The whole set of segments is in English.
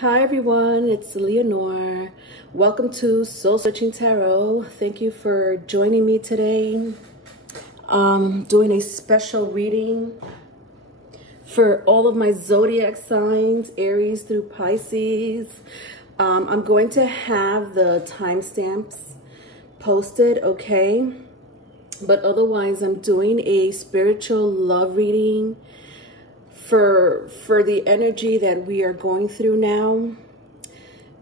Hi everyone, it's Leonore. Welcome to Soul Searching Tarot. Thank you for joining me today. Doing a special reading for all of my zodiac signs, Aries through Pisces. I'm going to have the timestamps posted, okay? But otherwise, I'm doing a spiritual love reading for the energy that we are going through now,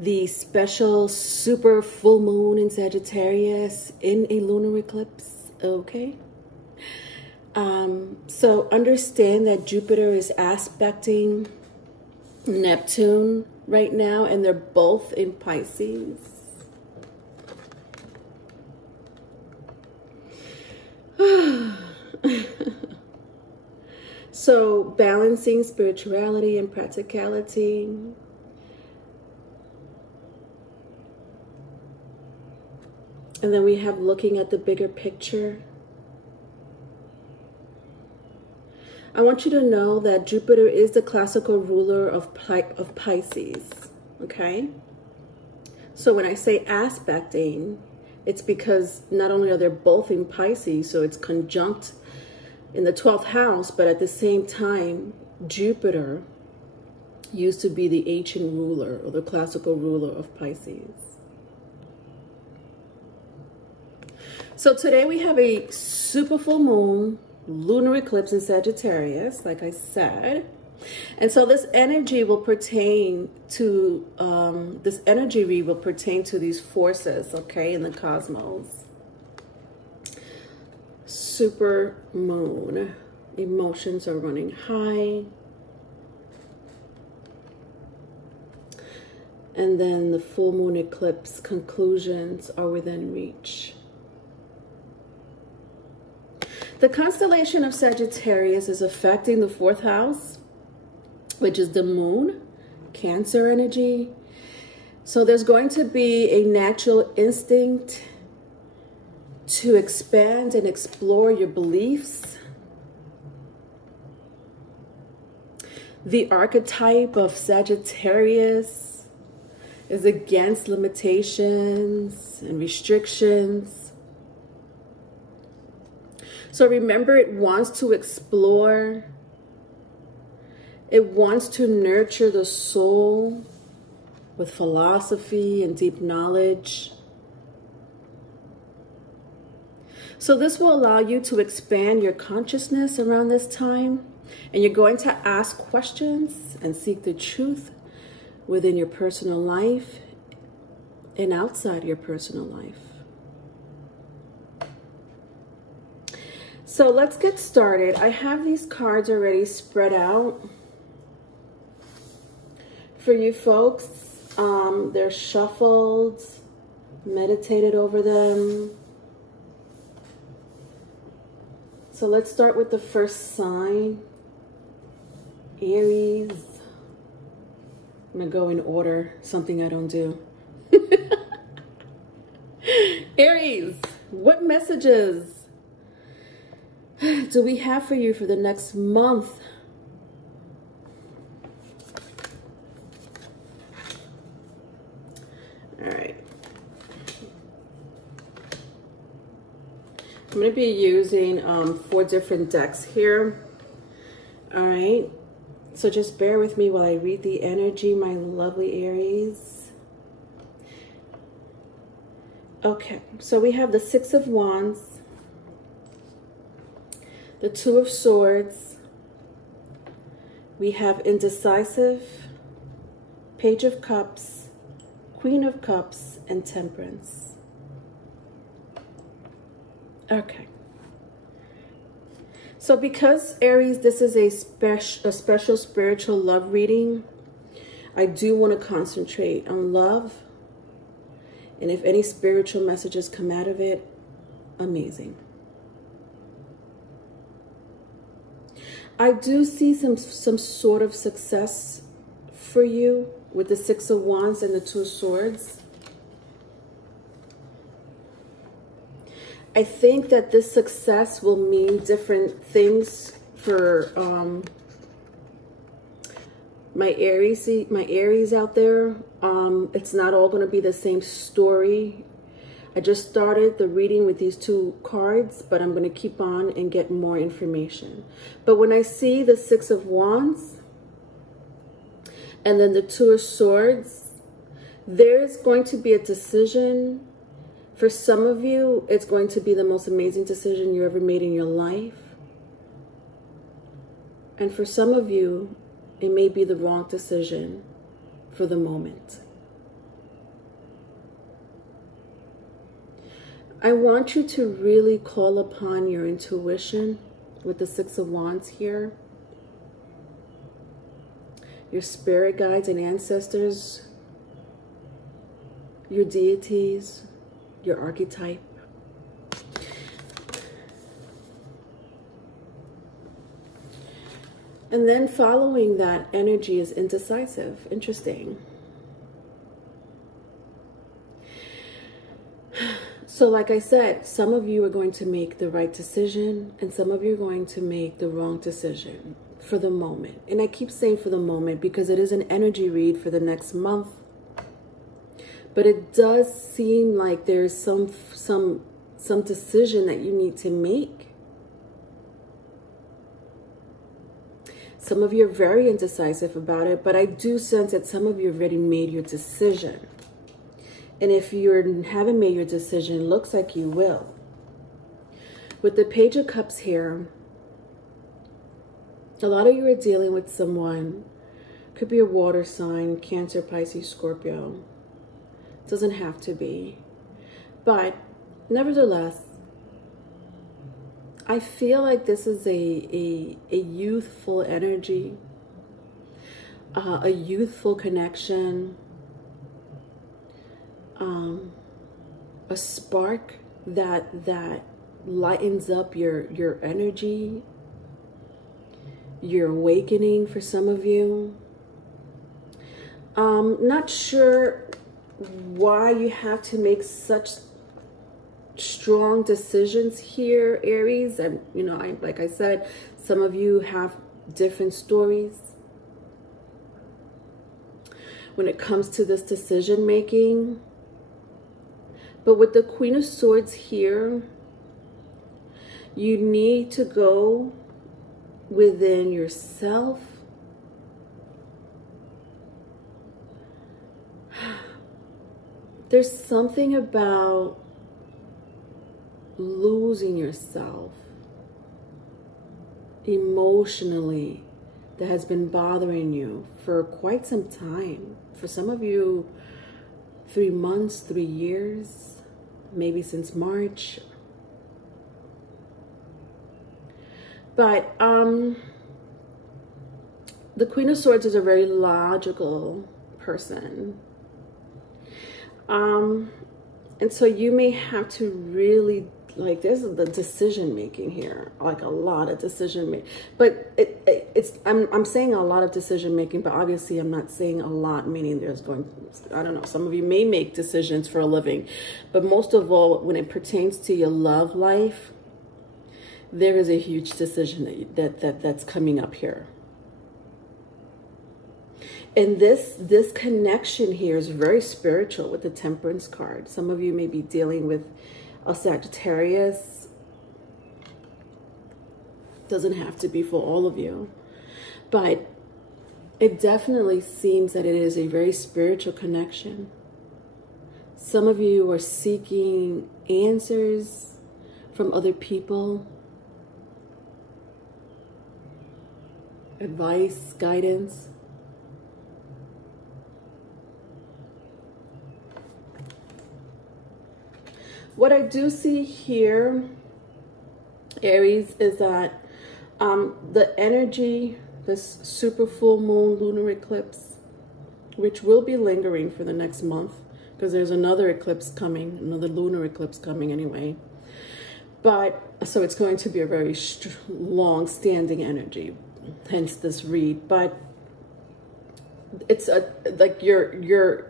the special super full moon in Sagittarius in a lunar eclipse, okay? So understand that Jupiter is aspecting Neptune right now, and they're both in Pisces. So balancing spirituality and practicality. And then we have looking at the bigger picture. I want you to know that Jupiter is the classical ruler of Pisces, okay? So when I say aspecting, it's because not only are they both in Pisces, so it's conjunct in the 12th house, but at the same time, Jupiter used to be the ancient ruler or the classical ruler of Pisces. So today we have a super full moon, lunar eclipse in Sagittarius, like I said. And so this energy will pertain to, these forces, okay, in the cosmos. Super moon, emotions are running high, and then the full moon eclipse conclusions are within reach. The constellation of Sagittarius is affecting the 4th house, which is the moon, Cancer energy. So there's going to be a natural instinct to expand and explore your beliefs. The archetype of Sagittarius is against limitations and restrictions. So remember, it wants to explore. It wants to nurture the soul with philosophy and deep knowledge. So this will allow you to expand your consciousness around this time, and you're going to ask questions and seek the truth within your personal life and outside your personal life. So let's get started. I have these cards already spread out for you folks. They're shuffled, meditated over them. So let's start with the first sign, Aries. I'm going to go in order, something I don't do. Aries, what messages do we have for you for the next month? All right. I'm going to be using 4 different decks here. All right. So just bear with me while I read the energy, my lovely Aries. Okay. So we have the 6 of Wands, the 2 of Swords. We have indecisive, Page of Cups, Queen of Cups, and Temperance. Okay. So because Aries, this is a special spiritual love reading, I do want to concentrate on love. And if any spiritual messages come out of it, amazing. I do see some sort of success for you with the 6 of Wands and the 2 of Swords. I think that this success will mean different things for My Aries out there, it's not all going to be the same story. I just started the reading with these two cards, but I'm going to keep on and get more information. But when I see the Six of Wands and then the Two of Swords, there's going to be a decision. For some of you, it's going to be the most amazing decision you ever made in your life. And for some of you, it may be the wrong decision for the moment. I want you to really call upon your intuition with the Six of Wands here. Your spirit guides and ancestors, your deities, your archetype. And then following that energy is indecisive. Interesting. So like I said, some of you are going to make the right decision and some of you are going to make the wrong decision for the moment. And I keep saying for the moment because it is an energy read for the next month. But it does seem like there's some decision that you need to make. Some of you are very indecisive about it, but I do sense that some of you have already made your decision. And if you haven't made your decision, it looks like you will. With the Page of Cups here, a lot of you are dealing with someone, could be a water sign, Cancer, Pisces, Scorpio. Doesn't have to be. But nevertheless, I feel like this is a youthful energy, a youthful connection, a spark that lightens up your energy, your awakening for some of you. Not sure why you have to make such strong decisions here, Aries. And like I said, some of you have different stories when it comes to this decision making. But with the Queen of Swords here, you need to go within yourself. There's something about losing yourself emotionally that has been bothering you for quite some time. For some of you, 3 months, 3 years, maybe since March. But the Queen of Swords is a very logical person. And so you may have to really, like, there's the decision making here, like a lot of decision making. But I'm saying a lot of decision making, but obviously I'm not saying a lot, meaning there's going, I don't know, some of you may make decisions for a living, but most of all, when it pertains to your love life, there is a huge decision that's coming up here. And this connection here is very spiritual with the Temperance card. Some of you may be dealing with a Sagittarius. Doesn't have to be for all of you. But it definitely seems that it is a very spiritual connection. Some of you are seeking answers from other people. Advice, guidance. What I do see here, Aries, is that the energy, this super full moon lunar eclipse, which will be lingering for the next month, because there's another eclipse coming, another lunar eclipse coming anyway. But so it's going to be a very long-standing energy, hence this read. But it's like your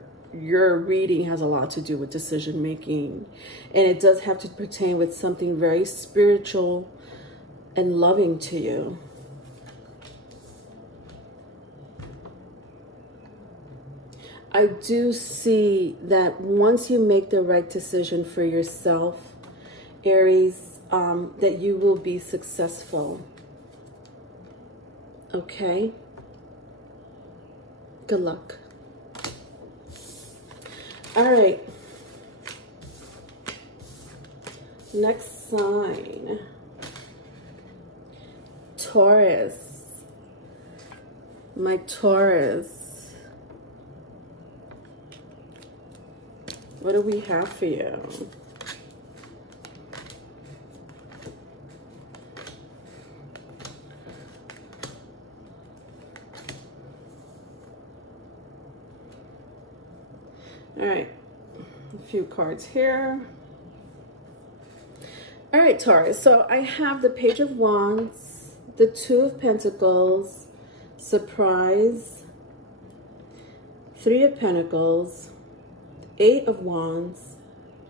reading has a lot to do with decision making, and it does have to pertain with something very spiritual and loving to you. I do see that once you make the right decision for yourself, Aries, that you will be successful. Okay? Good luck. All right. Next sign. Taurus. My Taurus. What do we have for you? All right, a few cards here. All right, Taurus, so I have the Page of Wands, the Two of Pentacles, Surprise, Three of Pentacles, Eight of Wands,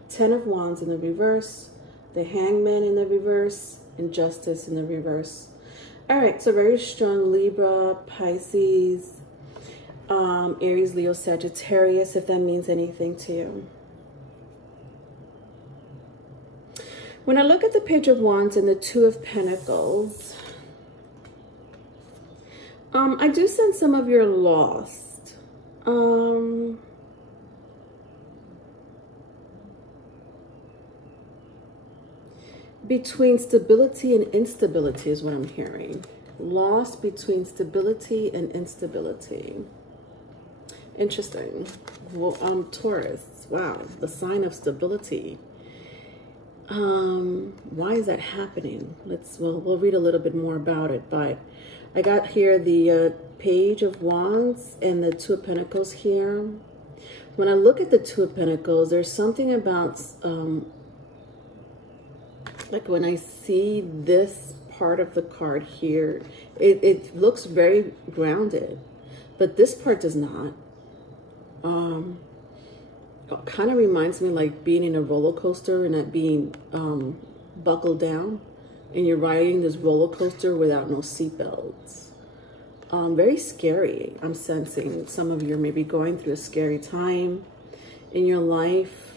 Ten of Wands in the reverse, the Hangman in the reverse, and Justice in the reverse. All right, so very strong Libra, Pisces, Aries, Leo, Sagittarius, if that means anything to you. When I look at the Page of Wands and the Two of Pentacles, I do sense some of you are lost. Between stability and instability is what I'm hearing. Lost between stability and instability. Interesting. Well, Taurus. Wow, the sign of stability. Why is that happening? We'll read a little bit more about it, but I got here the Page of Wands and the Two of Pentacles here. When I look at the Two of Pentacles, there's something about like when I see this part of the card here, it looks very grounded, but this part does not. It kind of reminds me like being in a roller coaster and not being buckled down, and you're riding this roller coaster without no seatbelts. Very scary. I'm sensing some of you are maybe going through a scary time in your life,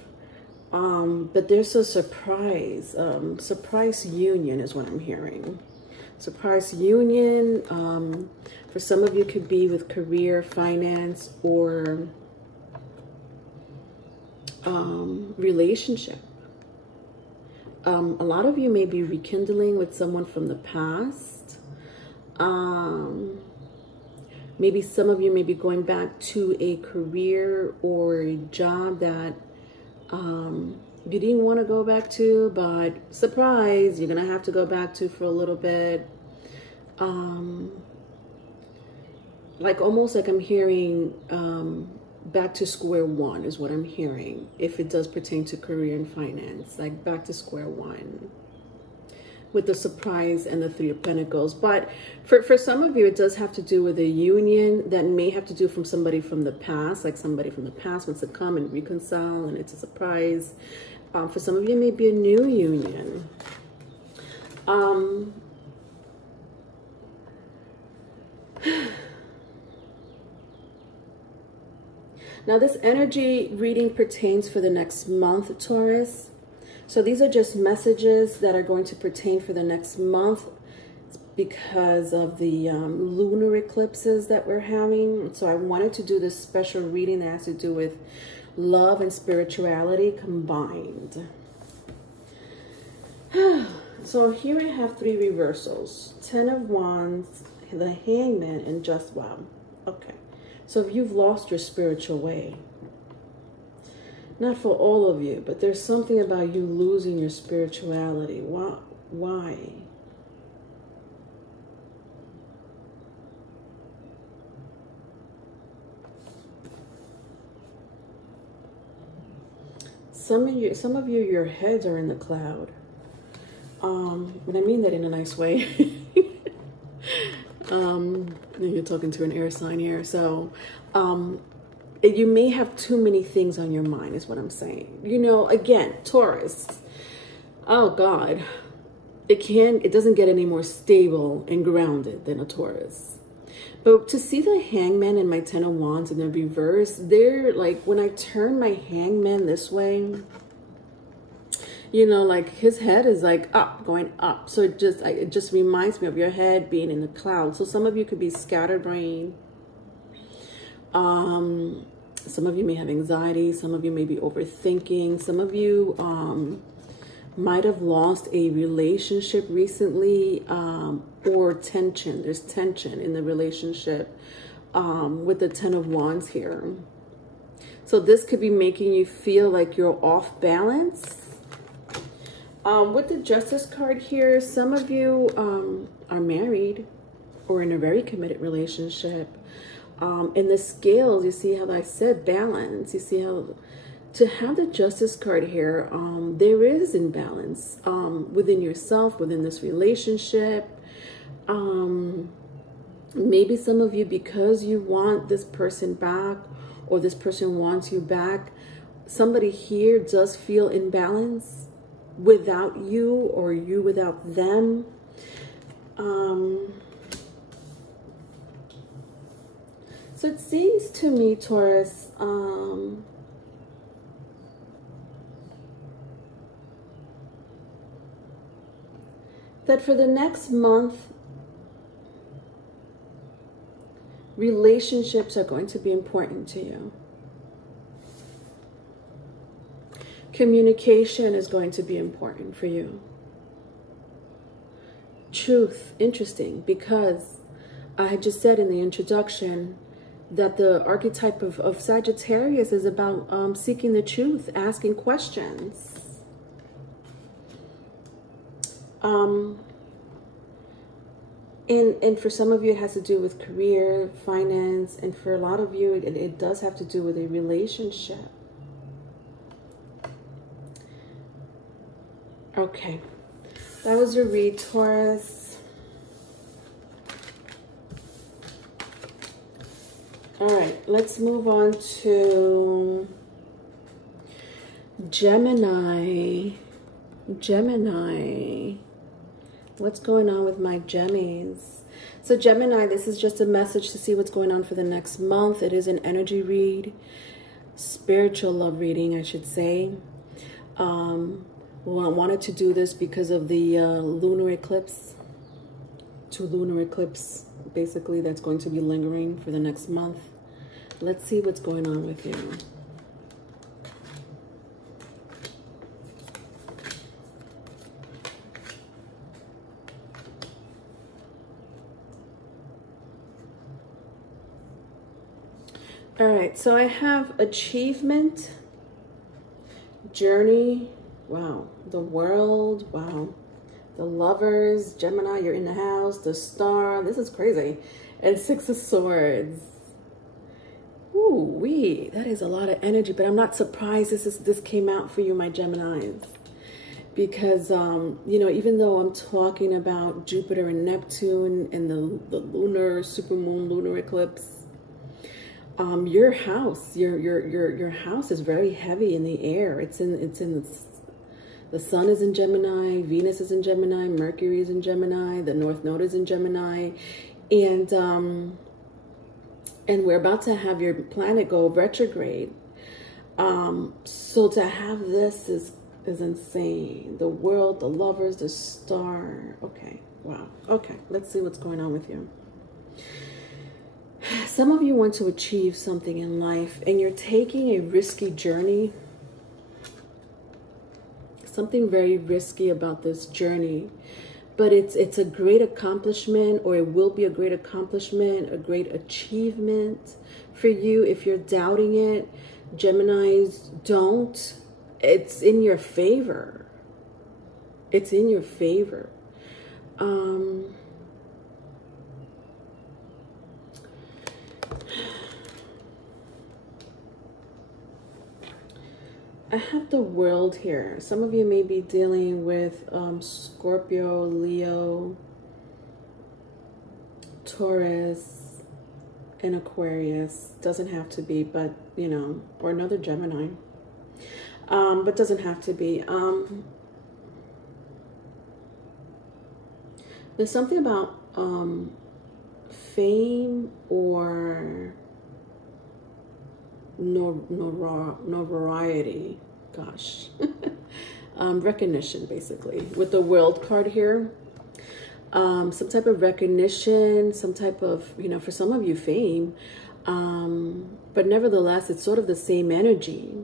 but there's a surprise. Surprise union is what I'm hearing. Surprise union. For some of you could be with career, finance, or relationship. A lot of you may be rekindling with someone from the past. Maybe some of you may be going back to a career or a job that you didn't want to go back to, but surprise, you're gonna have to go back to for a little bit. Like almost like I'm hearing back to square one is what I'm hearing, if it does pertain to career and finance, like back to square one with the surprise and the Three of Pentacles. But for some of you, it does have to do with a union that may have to do from somebody from the past, like somebody from the past wants to come and reconcile, and it's a surprise. For some of you, it may be a new union. Now, this energy reading pertains for the next month, Taurus. So these are just messages that are going to pertain for the next month because of the lunar eclipses that we're having. So I wanted to do this special reading that has to do with love and spirituality combined. So here I have three reversals. 10 of Wands, the Hangman, and just wow. Okay. So if you've lost your spiritual way, not for all of you, but there's something about you losing your spirituality. Why? Some of you, your heads are in the cloud. But I mean that in a nice way. You're talking to an air sign here, so you may have too many things on your mind is what I'm saying. You know, again, Taurus, oh God, it doesn't get any more stable and grounded than a Taurus. But to see the Hangman and my Ten of Wands in the reverse, they're like, when I turn my Hangman this way, you know, like his head is like up, going up. So it just reminds me of your head being in the cloud. So some of you could be scatterbrained. Some of you may have anxiety. Some of you may be overthinking. Some of you might have lost a relationship recently, or tension. There's tension in the relationship with the Ten of Wands here. So this could be making you feel like you're off balance. With the Justice card here, some of you are married or in a very committed relationship. In the scales, you see how I said balance. You see how to have the Justice card here, there is imbalance within yourself, within this relationship. Maybe some of you, because you want this person back or this person wants you back, somebody here does feel imbalance without you or you without them. So it seems to me, Taurus, that for the next month, relationships are going to be important to you. Communication is going to be important for you. Truth, interesting, because I had just said in the introduction that the archetype of Sagittarius is about seeking the truth, asking questions. And for some of you, it has to do with career, finance, and for a lot of you, it does have to do with a relationship. Okay, that was your read, Taurus. All right, let's move on to Gemini. Gemini. What's going on with my Gemmies? So Gemini, this is just a message to see what's going on for the next month. It is an energy read, spiritual love reading, I should say. Well, I wanted to do this because of the lunar eclipse. 2 lunar eclipse, basically, that's going to be lingering for the next month. Let's see what's going on with you. All right, so I have achievement, journey, wow, the world, wow, the lovers, Gemini, you're in the house, the star, this is crazy, and 6 of Swords. Ooh, that is a lot of energy, but I'm not surprised this came out for you, my Geminis, because, you know, even though I'm talking about Jupiter and Neptune and the lunar, supermoon, lunar eclipse, your house, your house is very heavy in the air. It's in the sun is in Gemini, Venus is in Gemini, Mercury is in Gemini, the North Node is in Gemini, and we're about to have your planet go retrograde. So to have this is insane. The world, the lovers, the star. Okay, wow. Okay, let's see what's going on with you. Some of you want to achieve something in life and you're taking a risky journey. Something very risky about this journey, but it's a great accomplishment, or it will be a great accomplishment, a great achievement for you. If you're doubting it, Geminis, don't. It's in your favor. It's in your favor. I have the world here. Some of you may be dealing with Scorpio, Leo, Taurus, and Aquarius. Doesn't have to be, but, you know, or another Gemini. But doesn't have to be. There's something about fame or notoriety. Gosh. Recognition, basically, with the World card here. Some type of recognition, some type of, you know, for some of you, fame. But nevertheless, it's sort of the same energy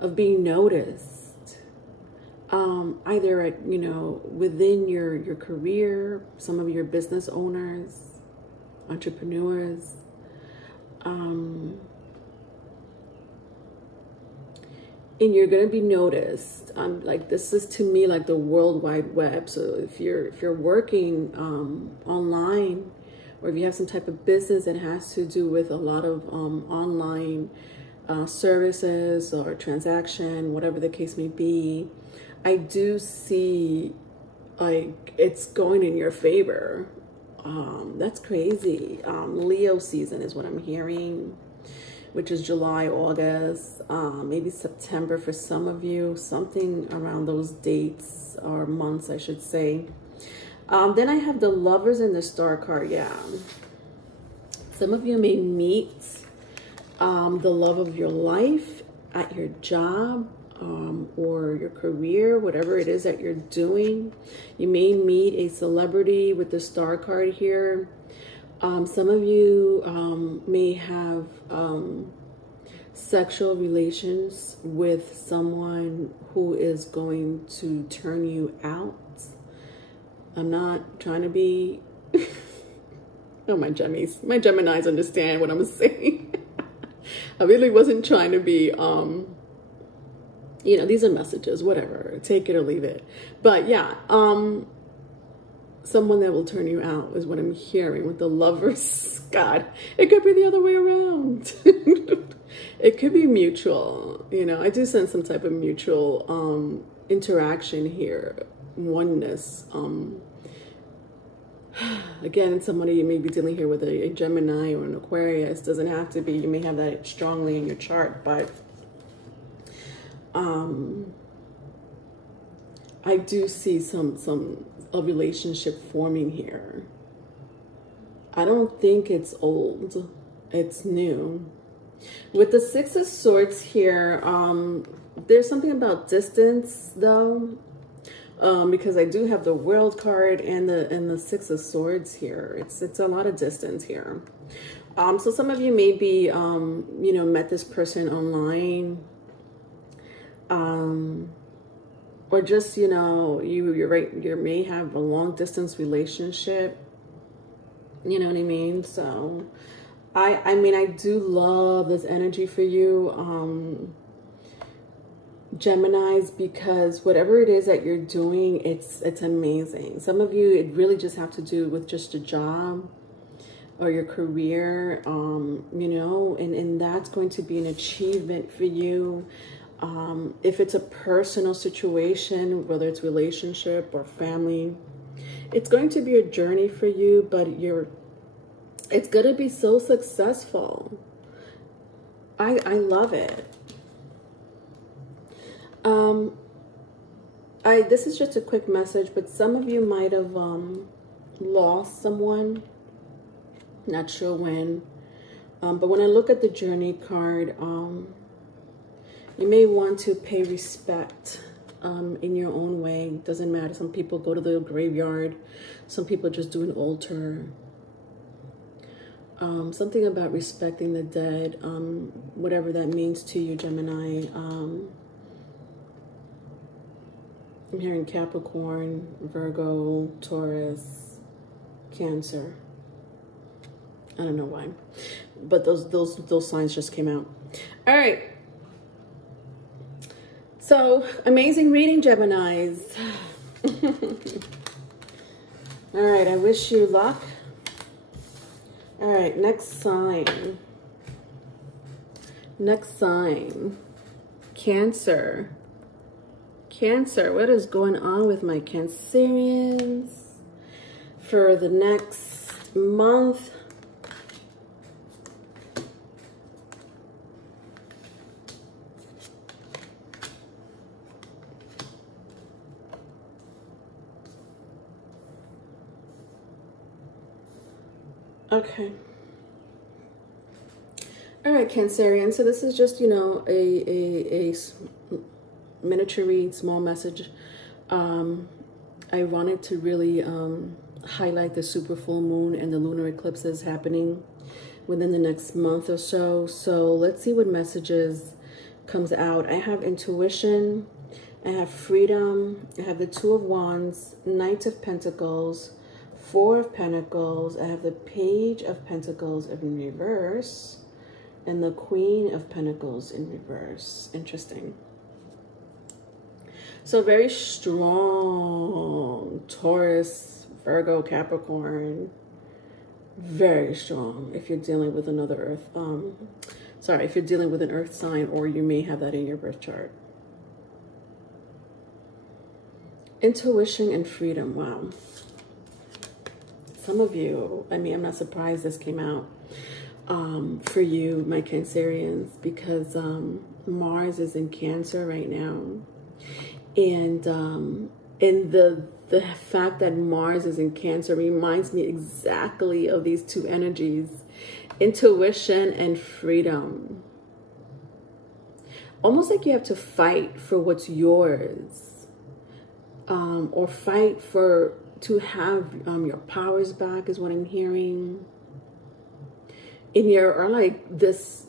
of being noticed. Either at, you know, within your career, some of your business owners, entrepreneurs, and you're going to be noticed. Like, this is to me like the World Wide Web. So if you're working online, or if you have some type of business that has to do with a lot of online services or transaction, whatever the case may be, I do see like it's going in your favor. That's crazy. Leo season is what I'm hearing, which is July, August, maybe September for some of you, something around those dates or months, I should say. Then I have the Lovers and the Star card. Yeah. Some of you may meet the love of your life at your job, or your career, whatever it is that you're doing. You may meet a celebrity with the Star card here. Some of you may have sexual relations with someone who is going to turn you out. I'm not trying to be... Oh, my Geminis understand what I'm saying. I really wasn't trying to be... you know, these are messages, whatever, take it or leave it. But yeah, someone that will turn you out is what I'm hearing with the Lovers. God, it could be the other way around. It could be mutual. You know, I do sense some type of mutual interaction here, oneness. Again, somebody you may be dealing here with a Gemini or an Aquarius. Doesn't have to be. You may have that strongly in your chart, but I do see a relationship forming here. I don't think it's old. It's new. With the Six of Swords here, there's something about distance though, because I do have the World card and the Six of Swords here. It's a lot of distance here. So some of you may be, you know, met this person online. Or just, you know, you may have a long distance relationship, you know what I mean? So I mean, I do love this energy for you, Geminis, because whatever it is that you're doing, it's amazing. Some of you, it really just have to do with just a job or your career, you know, and that's going to be an achievement for you. If it's a personal situation, whether it's relationship or family, it's going to be a journey for you, but it's going to be so successful. I love it. This is just a quick message, but some of you might have lost someone, not sure when, but when I look at the Journey card, you may want to pay respect in your own way. Doesn't matter. Some people go to the graveyard. Some people just do an altar. Something about respecting the dead, whatever that means to you, Gemini. I'm hearing Capricorn, Virgo, Taurus, Cancer. I don't know why, but those signs just came out. All right. So, amazing reading, Geminis. All right, I wish you luck. All right, next sign. Next sign. Cancer. Cancer, what is going on with my Cancerians for the next month? Okay. All right, Cancerian. So this is just, you know, a miniature read, small message. I wanted to really highlight the super full moon and the lunar eclipses happening within the next month or so. So let's see what messages comes out. I have intuition, I have freedom, I have the Two of Wands, Knight of Pentacles, Four of Pentacles, I have the Page of Pentacles in reverse, and the Queen of Pentacles in reverse. Interesting. So very strong Taurus, Virgo, Capricorn. Very strong if you're dealing with another earth. Sorry, if you're dealing with an earth sign, or you may have that in your birth chart. Intuition and freedom. Wow. Some of you, I mean, I'm not surprised this came out for you, my Cancerians, because Mars is in Cancer right now. And the fact that Mars is in Cancer reminds me exactly of these two energies, intuition and freedom. Almost like you have to fight for what's yours, or fight to have your powers back is what I'm hearing. Or like this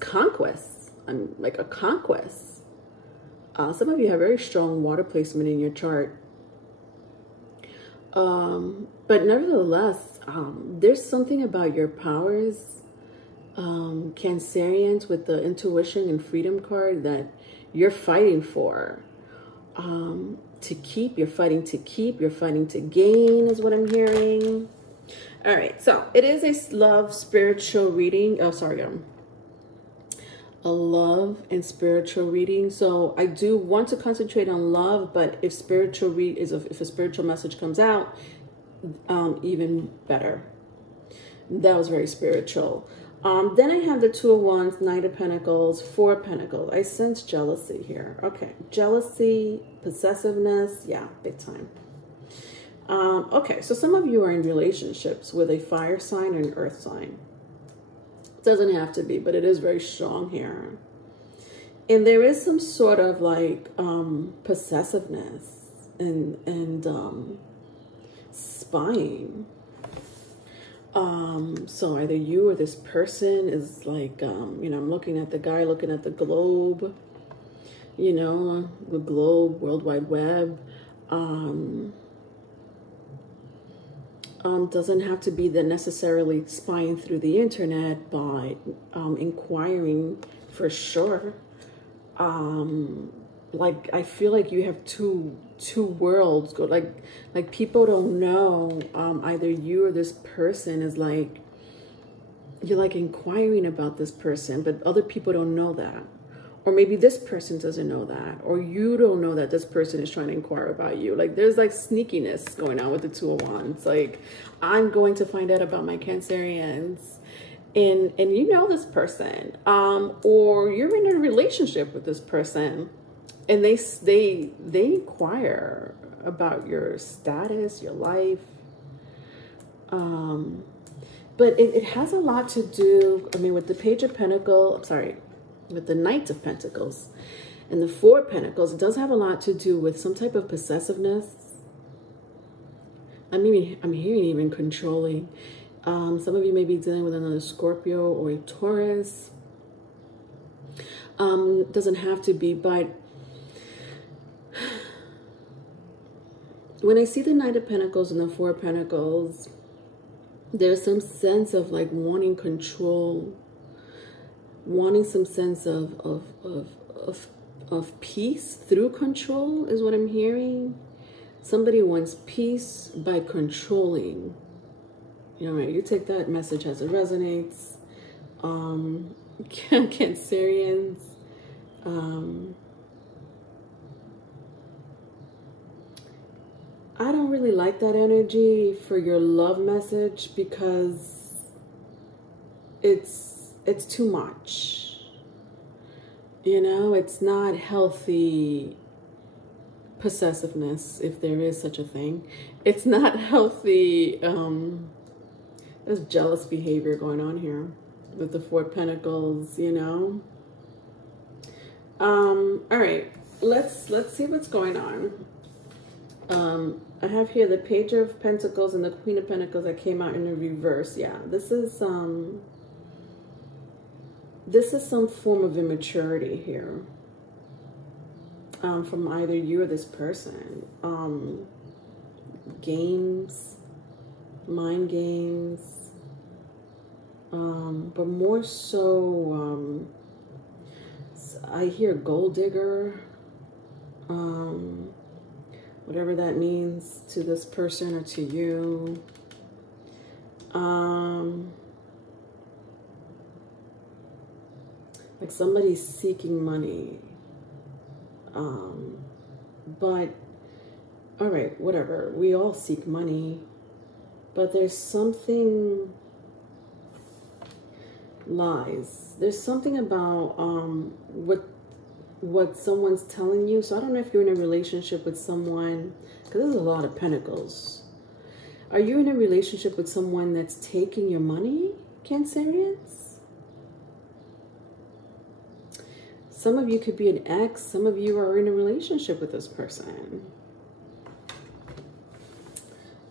conquest, like a conquest. Some of you have very strong water placement in your chart. But nevertheless, there's something about your powers, Cancerians, with the intuition and freedom card that you're fighting for. To keep, you're fighting to keep, you're fighting to gain is what I'm hearing. All right, so it is a love spiritual reading. Oh, sorry, a love and spiritual reading. So I do want to concentrate on love, but if if a spiritual message comes out, even better. That was very spiritual. Then I have the Two of Wands, Knight of Pentacles, Four of Pentacles. I sense jealousy here. Okay, jealousy, possessiveness, yeah, big time. Okay, so some of you are in relationships with a fire sign or an earth sign. Doesn't have to be, but it is very strong here. And there is some sort of like possessiveness and spying. So either you or this person is like, you know, I'm looking at the guy looking at the globe, you know, the globe, World Wide Web. Doesn't have to be the necessarily spying through the internet, but inquiring for sure. Like I feel like you have two worlds go, like people don't know, either you or this person is like, you're like inquiring about this person, but other people don't know that. Or maybe this person doesn't know that, or you don't know that this person is trying to inquire about you. Like there's like sneakiness going on with the Two of Wands. Like I'm going to find out about my Cancerians, and you know this person, or you're in a relationship with this person, and they inquire about your status, your life. But it has a lot to do, I mean, with the Page of Pentacles, with the Knight of Pentacles and the Four of Pentacles, it does have a lot to do with some type of possessiveness. I mean, I'm hearing even controlling. Some of you may be dealing with another Scorpio or a Taurus. Doesn't have to be, but when I see the Knight of Pentacles and the Four of Pentacles, there's some sense of like wanting control, wanting some sense of peace through control is what I'm hearing. Somebody wants peace by controlling. You know, right? You take that message as it resonates. Cancerians. I don't really like that energy for your love message because it's too much. You know, it's not healthy possessiveness, if there is such a thing. It's not healthy There's jealous behavior going on here with the Four of Pentacles, you know. All right, let's see what's going on. I have here the Page of Pentacles and the Queen of Pentacles that came out in the reverse. Yeah, this is some form of immaturity here. From either you or this person. Games, mind games, but more so, I hear gold digger, whatever that means to this person or to you. Like somebody's seeking money. But, all right, whatever. We all seek money. But there's something, lies. There's something about what someone's telling you. So I don't know if you're in a relationship with someone, because there's a lot of pentacles. Are you in a relationship with someone that's taking your money, Cancerians? Some of you could be an ex. Some of you are in a relationship with this person.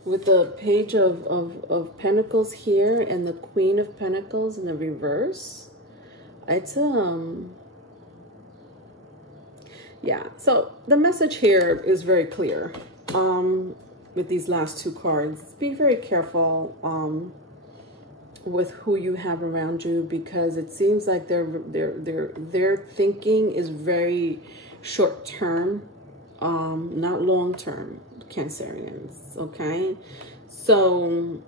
With the Page of Pentacles here and the Queen of Pentacles in the reverse, it's yeah. So the message here is very clear. With these last two cards, be very careful with who you have around you, because it seems like their thinking is very short term, not long term, Cancerians. Okay, so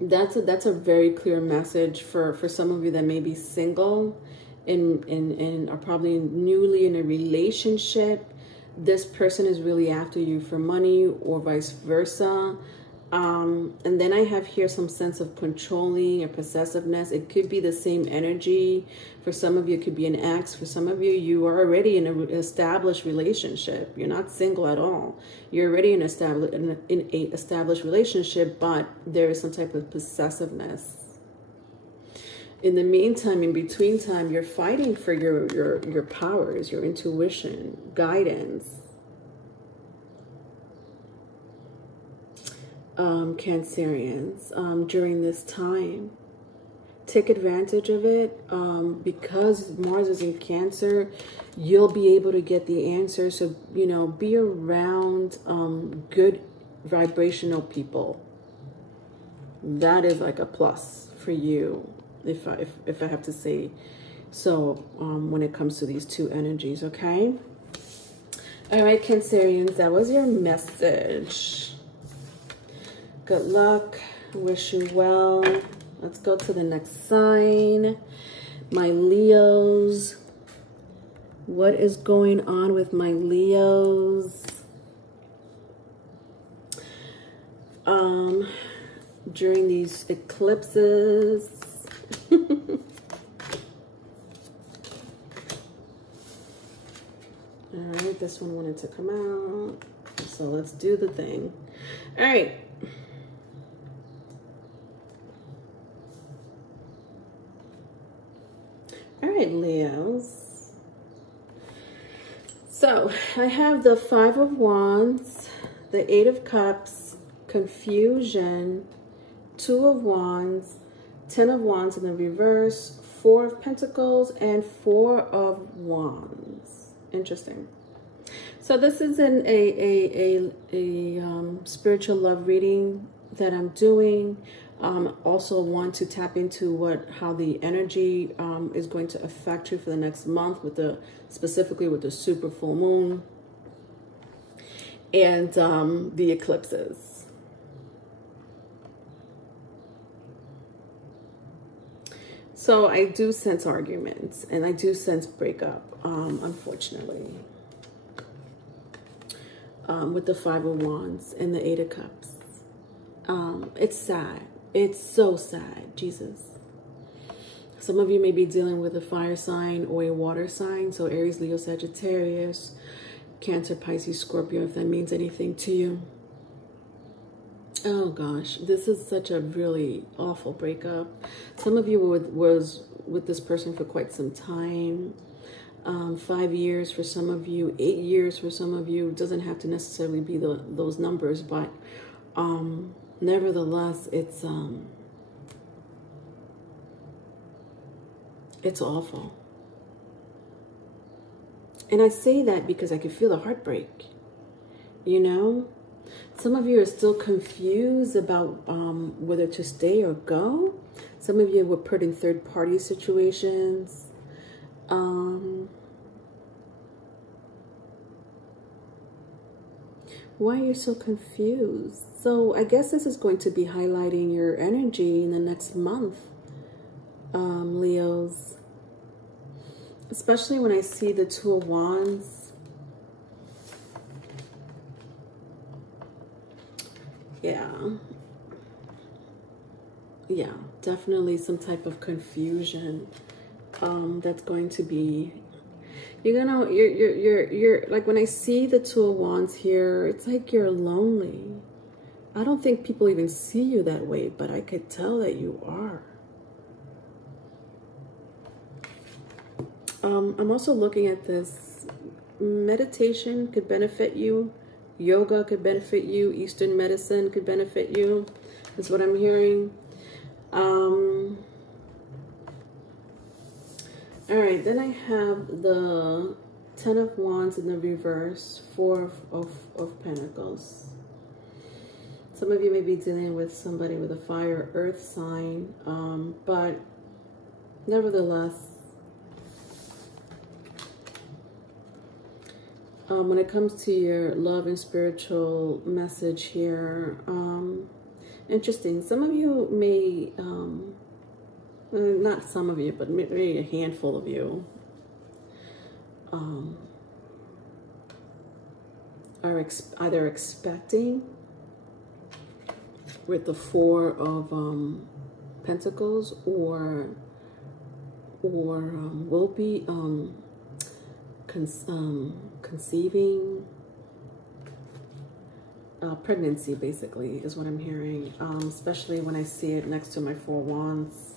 that's a very clear message for some of you that may be single and are probably newly in a relationship. This person is really after you for money, or vice versa. And then I have here some sense of controlling or possessiveness. It could be the same energy. For some of you, it could be an ex. For some of you, you are already in an established relationship. You're not single at all. You're already in a established relationship, but there is some type of possessiveness. In the meantime, in between time, you're fighting for your powers, your intuition, guidance. Cancerians, during this time, take advantage of it, because Mars is in Cancer. You'll be able to get the answer. So, you know, be around good vibrational people. That is like a plus for you, if I have to say so, when it comes to these two energies. Okay, all right, Cancerians, that was your message. Good luck. Wish you well. Let's go to the next sign. My Leos. What is going on with my Leos? During these eclipses. All right, this one wanted to come out. So let's do the thing. All right. All right, Leos. So I have the Five of Wands, the Eight of Cups, Confusion, Two of Wands, Ten of Wands in the reverse, Four of Pentacles, and Four of Wands. Interesting. So this is a spiritual love reading that I'm doing. Also want to tap into how the energy is going to affect you for the next month, specifically with the super full moon and the eclipses. So I do sense arguments, and I do sense breakup, unfortunately, with the Five of Wands and the Eight of Cups. It's sad. It's so sad, Jesus. Some of you may be dealing with a fire sign or a water sign. So Aries, Leo, Sagittarius, Cancer, Pisces, Scorpio, if that means anything to you. Oh gosh, this is such a really awful breakup. Some of you was with this person for quite some time. 5 years for some of you, 8 years for some of you. It doesn't have to necessarily be those numbers, but nevertheless, it's awful. And I say that because I can feel the heartbreak, you know? Some of you are still confused about whether to stay or go. Some of you were put in third-party situations. Why are you so confused? So I guess this is going to be highlighting your energy in the next month, Leos. Especially when I see the Two of Wands. Yeah, definitely some type of confusion that's going to be, you're like, when I see the Two of Wands here, it's like you're lonely. I don't think people even see you that way, but I could tell that you are. I'm also looking at this. Meditation could benefit you. Yoga could benefit you. Eastern medicine could benefit you. Is what I'm hearing. All right, then I have the Ten of Wands in the reverse, Four of Pentacles. Some of you may be dealing with somebody with a fire earth sign, but nevertheless, when it comes to your love and spiritual message here, interesting. Some of you may, not some of you, but maybe a handful of you, are either expecting with the Four of Pentacles, or will be conceiving pregnancy, basically, is what I'm hearing, especially when I see it next to my Four Wands.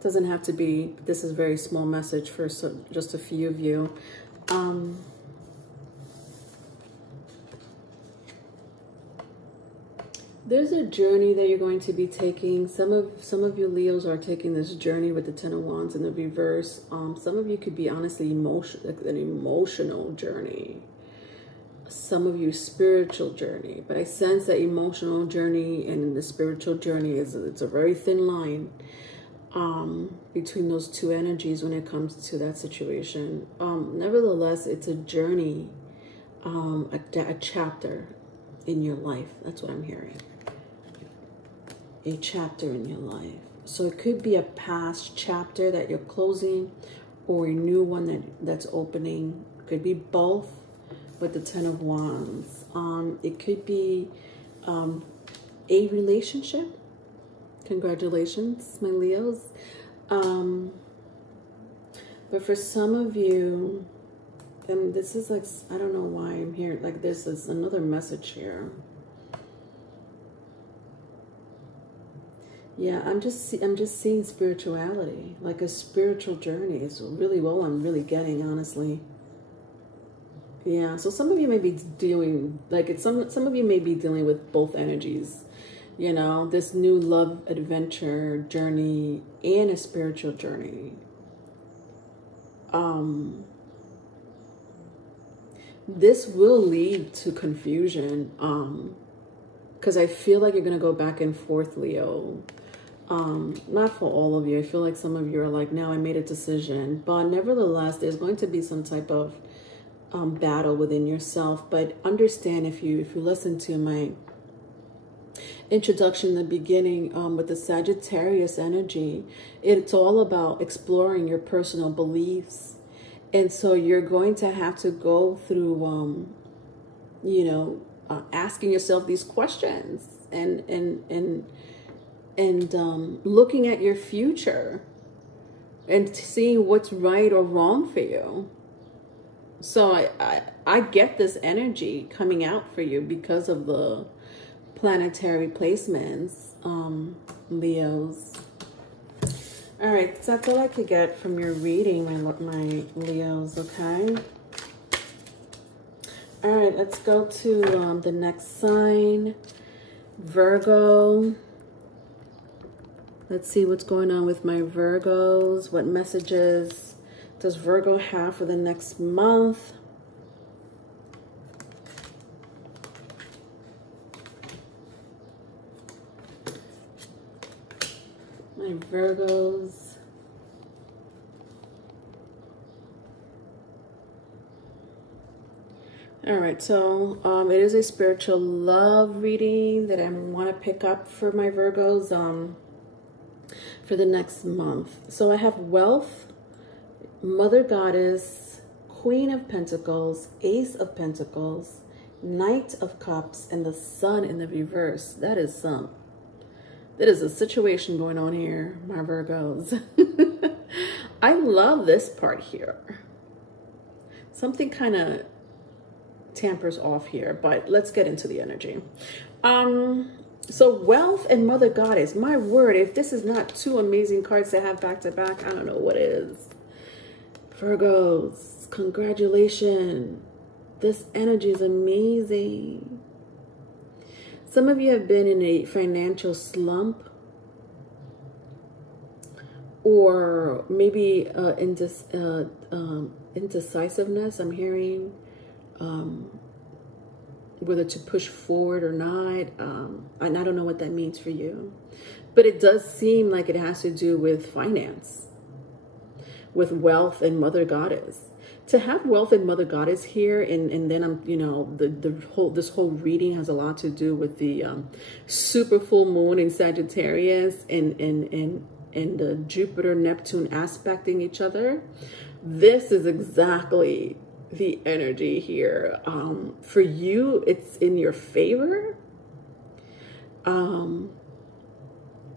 Doesn't have to be. This is a very small message for just a few of you. There's a journey that you're going to be taking. Some of you Leos are taking this journey with the Ten of Wands in the reverse. Some of you could be honestly an emotional journey. Some of you spiritual journey. But I sense that emotional journey and the spiritual journey it's a very thin line between those two energies when it comes to that situation. Nevertheless, it's a journey, a chapter in your life. That's what I'm hearing. A chapter in your life. So it could be a past chapter that you're closing, or a new one that's opening. It could be both with the Ten of Wands. It could be a relationship. Congratulations, my Leos. But for some of you, and this is like, I don't know why I'm here, like this is another message here. Yeah, I'm just seeing spirituality, like a spiritual journey is really what I'm really getting, honestly. Yeah, so some of you may be dealing, like some of you may be dealing with both energies, you know, this new love adventure journey and a spiritual journey. This will lead to confusion, because I feel like you're going to go back and forth, Leo. Not for all of you. I feel like some of you are like, now I made a decision. But nevertheless, there's going to be some type of battle within yourself. But understand, if you listen to my introduction in the beginning with the Sagittarius energy, it's all about exploring your personal beliefs. And so you're going to have to go through, you know, asking yourself these questions and looking at your future and seeing what's right or wrong for you. So I get this energy coming out for you because of the planetary placements, Leos. All right, so that's all I could get from your reading, my Leos, okay? All right, let's go to the next sign, Virgo. Let's see what's going on with my Virgos. What messages does Virgo have for the next month? My Virgos. All right, so it is a spiritual love reading that I want to pick up for my Virgos for the next month. So I have wealth, Mother Goddess, Queen of Pentacles, Ace of Pentacles, Knight of Cups, and the Sun in the reverse. That is a situation going on here, my Virgos. I love this part here. Something kind of tampers off here, but let's get into the energy. So wealth and Mother Goddess, my word, if this is not two amazing cards to have back to back, I don't know what is. Virgos, congratulations. This energy is amazing. Some of you have been in a financial slump, or maybe indecisiveness. I'm hearing whether to push forward or not. And I don't know what that means for you, but it does seem like it has to do with finance, with wealth and Mother Goddess. To have wealth and Mother Goddess here, and then I'm, you know, this whole reading has a lot to do with the super full moon in Sagittarius and the Jupiter Neptune aspecting each other. This is exactly the energy here. For you, it's in your favor.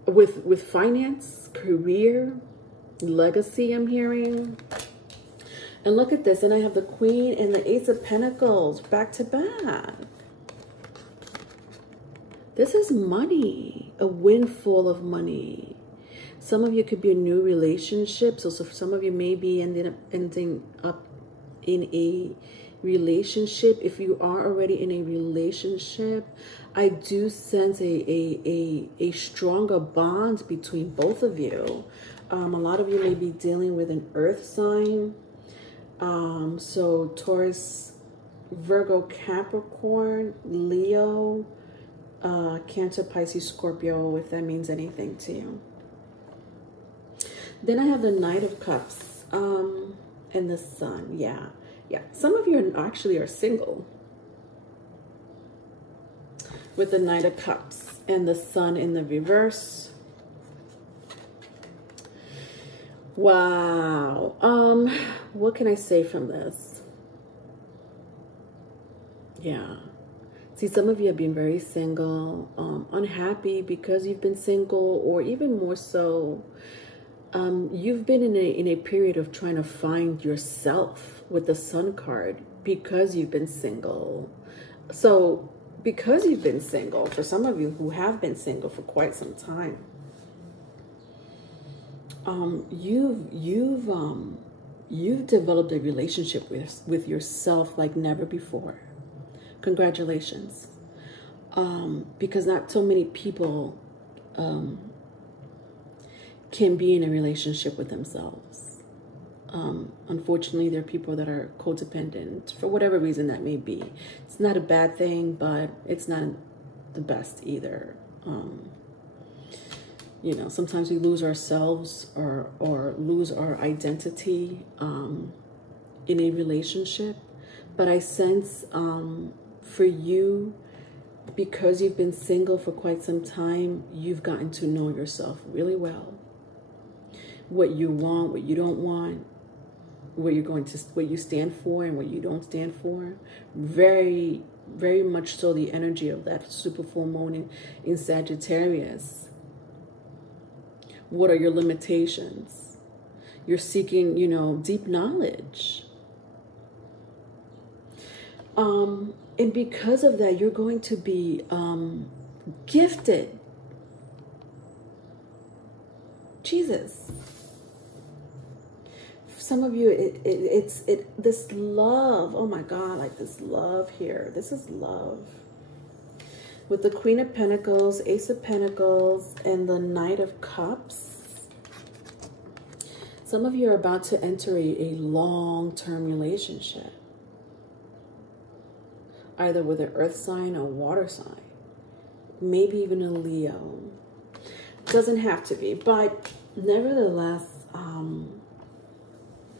With finance, career, legacy, I'm hearing. And look at this, and I have the Queen and the Ace of Pentacles back to back. This is money, a windfall of money. Some of you could be a new relationship. So some of you may be ending up in a relationship. If you are already in a relationship, I do sense a stronger bond between both of you. A lot of you may be dealing with an earth sign. So Taurus, Virgo, Capricorn, Leo, Cancer, Pisces, Scorpio, if that means anything to you. Then I have the Knight of Cups, and the Sun. Yeah. Some of you actually are single with the Knight of Cups and the Sun in the reverse. Wow. What can I say from this? Yeah. See, some of you have been very single, unhappy because you've been single, or even more so, you've been in a period of trying to find yourself with the Sun card because you've been single. So because you've been single, for some of you who have been single for quite some time, you've developed a relationship with yourself like never before. Congratulations. Because not so many people can be in a relationship with themselves. Unfortunately, there are people that are codependent for whatever reason that may be. It's not a bad thing, but it's not the best either. You know, sometimes we lose ourselves or lose our identity in a relationship. But I sense for you, because you've been single for quite some time, you've gotten to know yourself really well. What you want, what you don't want, what you stand for and what you don't stand for. Very, very much so the energy of that super full moon in Sagittarius. What are your limitations? You're seeking, you know, deep knowledge. And because of that, you're going to be gifted. Jesus. Some of you, it's this love. Oh my God, like this love here. This is love. With the Queen of Pentacles, Ace of Pentacles, and the Knight of Cups. Some of you are about to enter a long-term relationship. Either with an earth sign or water sign. Maybe even a Leo. Doesn't have to be, but nevertheless,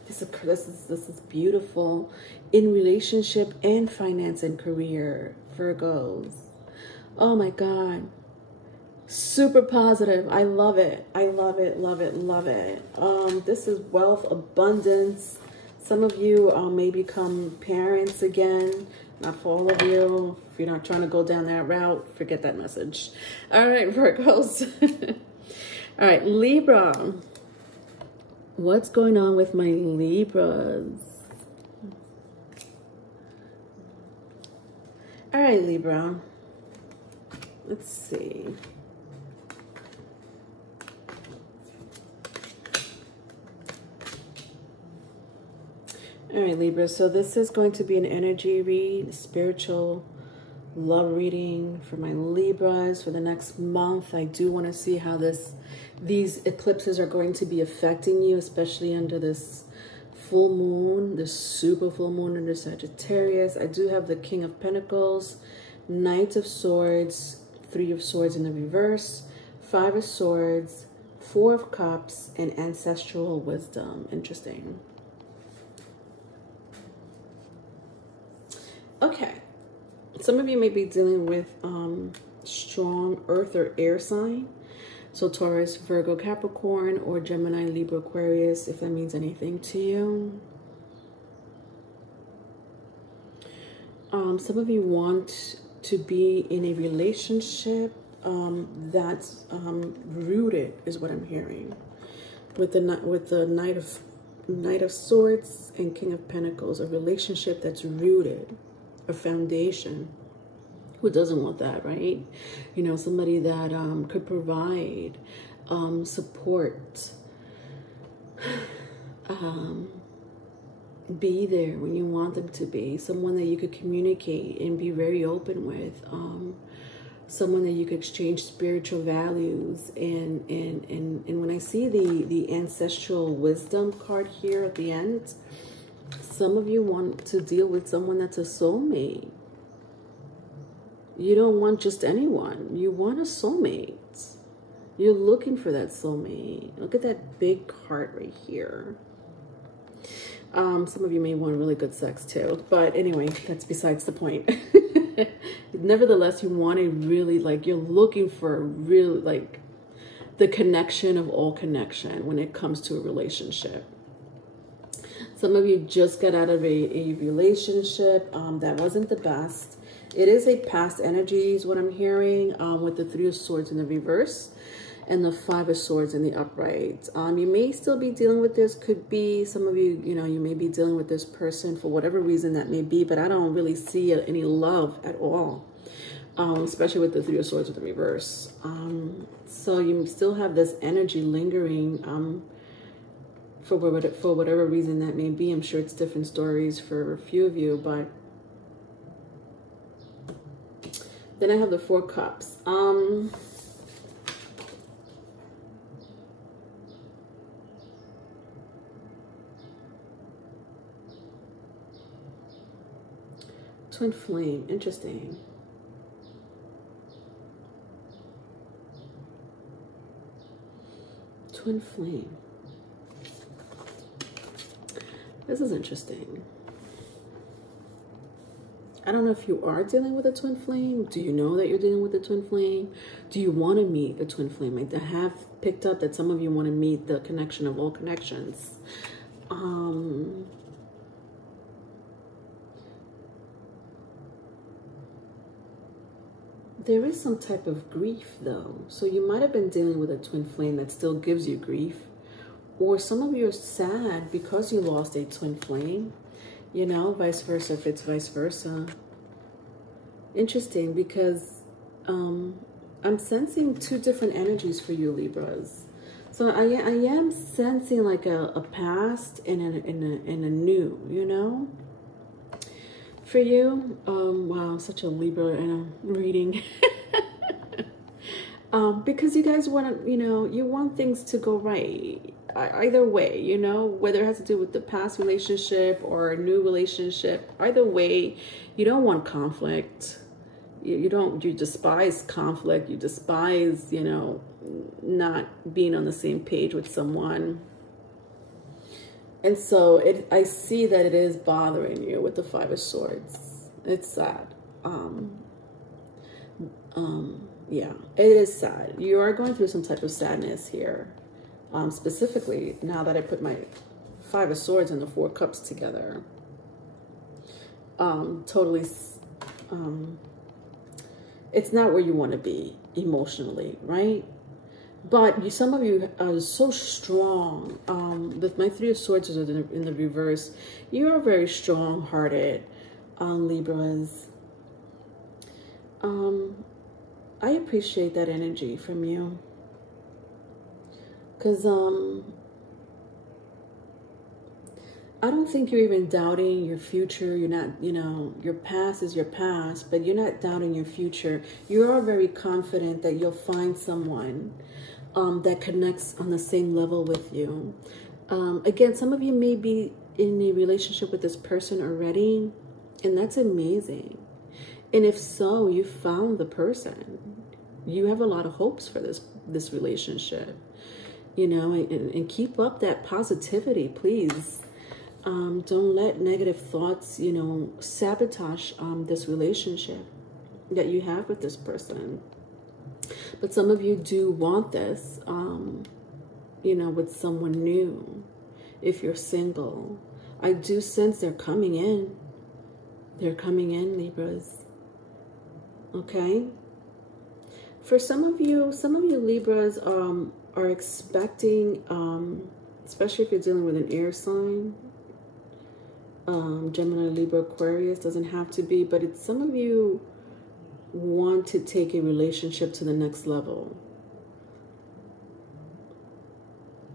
this is beautiful in relationship and finance and career, Virgos. Oh my God. Super positive. I love it. I love it, love it, love it. This is wealth, abundance. Some of you may become parents again. Not for all of you. If you're not trying to go down that route, forget that message. All right, Virgos. All right, Libra. What's going on with my Libras? All right, Libra. Let's see. All right, Libra. So this is going to be an energy read, spiritual love reading for my Libras for the next month. I do want to see how these eclipses are going to be affecting you, especially under this full moon, this super full moon under Sagittarius. I do have the King of Pentacles, Knight of Swords, Three of Swords in the reverse, Five of Swords, Four of Cups, and Ancestral Wisdom. Interesting. Okay. Some of you may be dealing with strong earth or air sign. So Taurus, Virgo, Capricorn, or Gemini, Libra, Aquarius, if that means anything to you. Some of you want to be in a relationship that's rooted, is what I'm hearing. With the Knight of Swords and King of Pentacles, a relationship that's rooted, a foundation. Who doesn't want that, right? You know, somebody that could provide support, be there when you want them to be, someone that you could communicate and be very open with, someone that you could exchange spiritual values. And when I see the ancestral wisdom card here at the end, some of you want to deal with someone that's a soulmate. You don't want just anyone. You want a soulmate. You're looking for that soulmate. Look at that big heart right here. Some of you may want really good sex too. But anyway, that's besides the point. Nevertheless, you want a really, like, you're looking for really, like, the connection of all connection when it comes to a relationship. Some of you just got out of a relationship that wasn't the best. It is a past energy is what I'm hearing, with the Three of Swords in the reverse and the Five of Swords in the upright. You may still be dealing with this. Could be some of you, you know, you may be dealing with this person for whatever reason that may be, but I don't really see any love at all, especially with the Three of Swords in the reverse. So you still have this energy lingering for whatever reason that may be. I'm sure it's different stories for a few of you, but then I have the Four Cups. Twin flame, interesting. Twin flame. This is interesting. I don't know if you are dealing with a twin flame. Do you know that you're dealing with a twin flame? Do you want to meet a twin flame? I have picked up that some of you want to meet the connection of all connections. There is some type of grief though. So you might have been dealing with a twin flame that still gives you grief. Or some of you are sad because you lost a twin flame. you know, vice versa if it's vice versa. Interesting, because I'm sensing two different energies for you, Libras. So I am sensing like a past and a new, you know, for you. Wow, such a Libra and a reading. Because you guys want to, you know, you want things to go right. Either way, you know, whether it has to do with the past relationship or a new relationship, either way, you don't want conflict. You despise conflict. You despise, you know, not being on the same page with someone. And so I see that it is bothering you with the Five of Swords. It's sad. Yeah, it is sad. You are going through some type of sadness here. Specifically, now that I put my Five of Swords and the Four Cups together. Totally, it's not where you want to be emotionally, right? But some of you are so strong. With my Three of Swords is in the reverse. You are very strong-hearted, Libras. I appreciate that energy from you. Because I don't think you're even doubting your future. You're not, you know, your past is your past, but you're not doubting your future. You are very confident that you'll find someone that connects on the same level with you. Again, some of you may be in a relationship with this person already, and that's amazing. And if so, you found the person. You have a lot of hopes for this relationship, you know, and keep up that positivity, please. Don't let negative thoughts, you know, sabotage this relationship that you have with this person. But some of you do want this, you know, with someone new. If you're single, I do sense they're coming in. They're coming in, Libras. Okay. For some of you Libras are expecting, especially if you're dealing with an air sign, Gemini, Libra, Aquarius, doesn't have to be, but it's some of you want to take a relationship to the next level.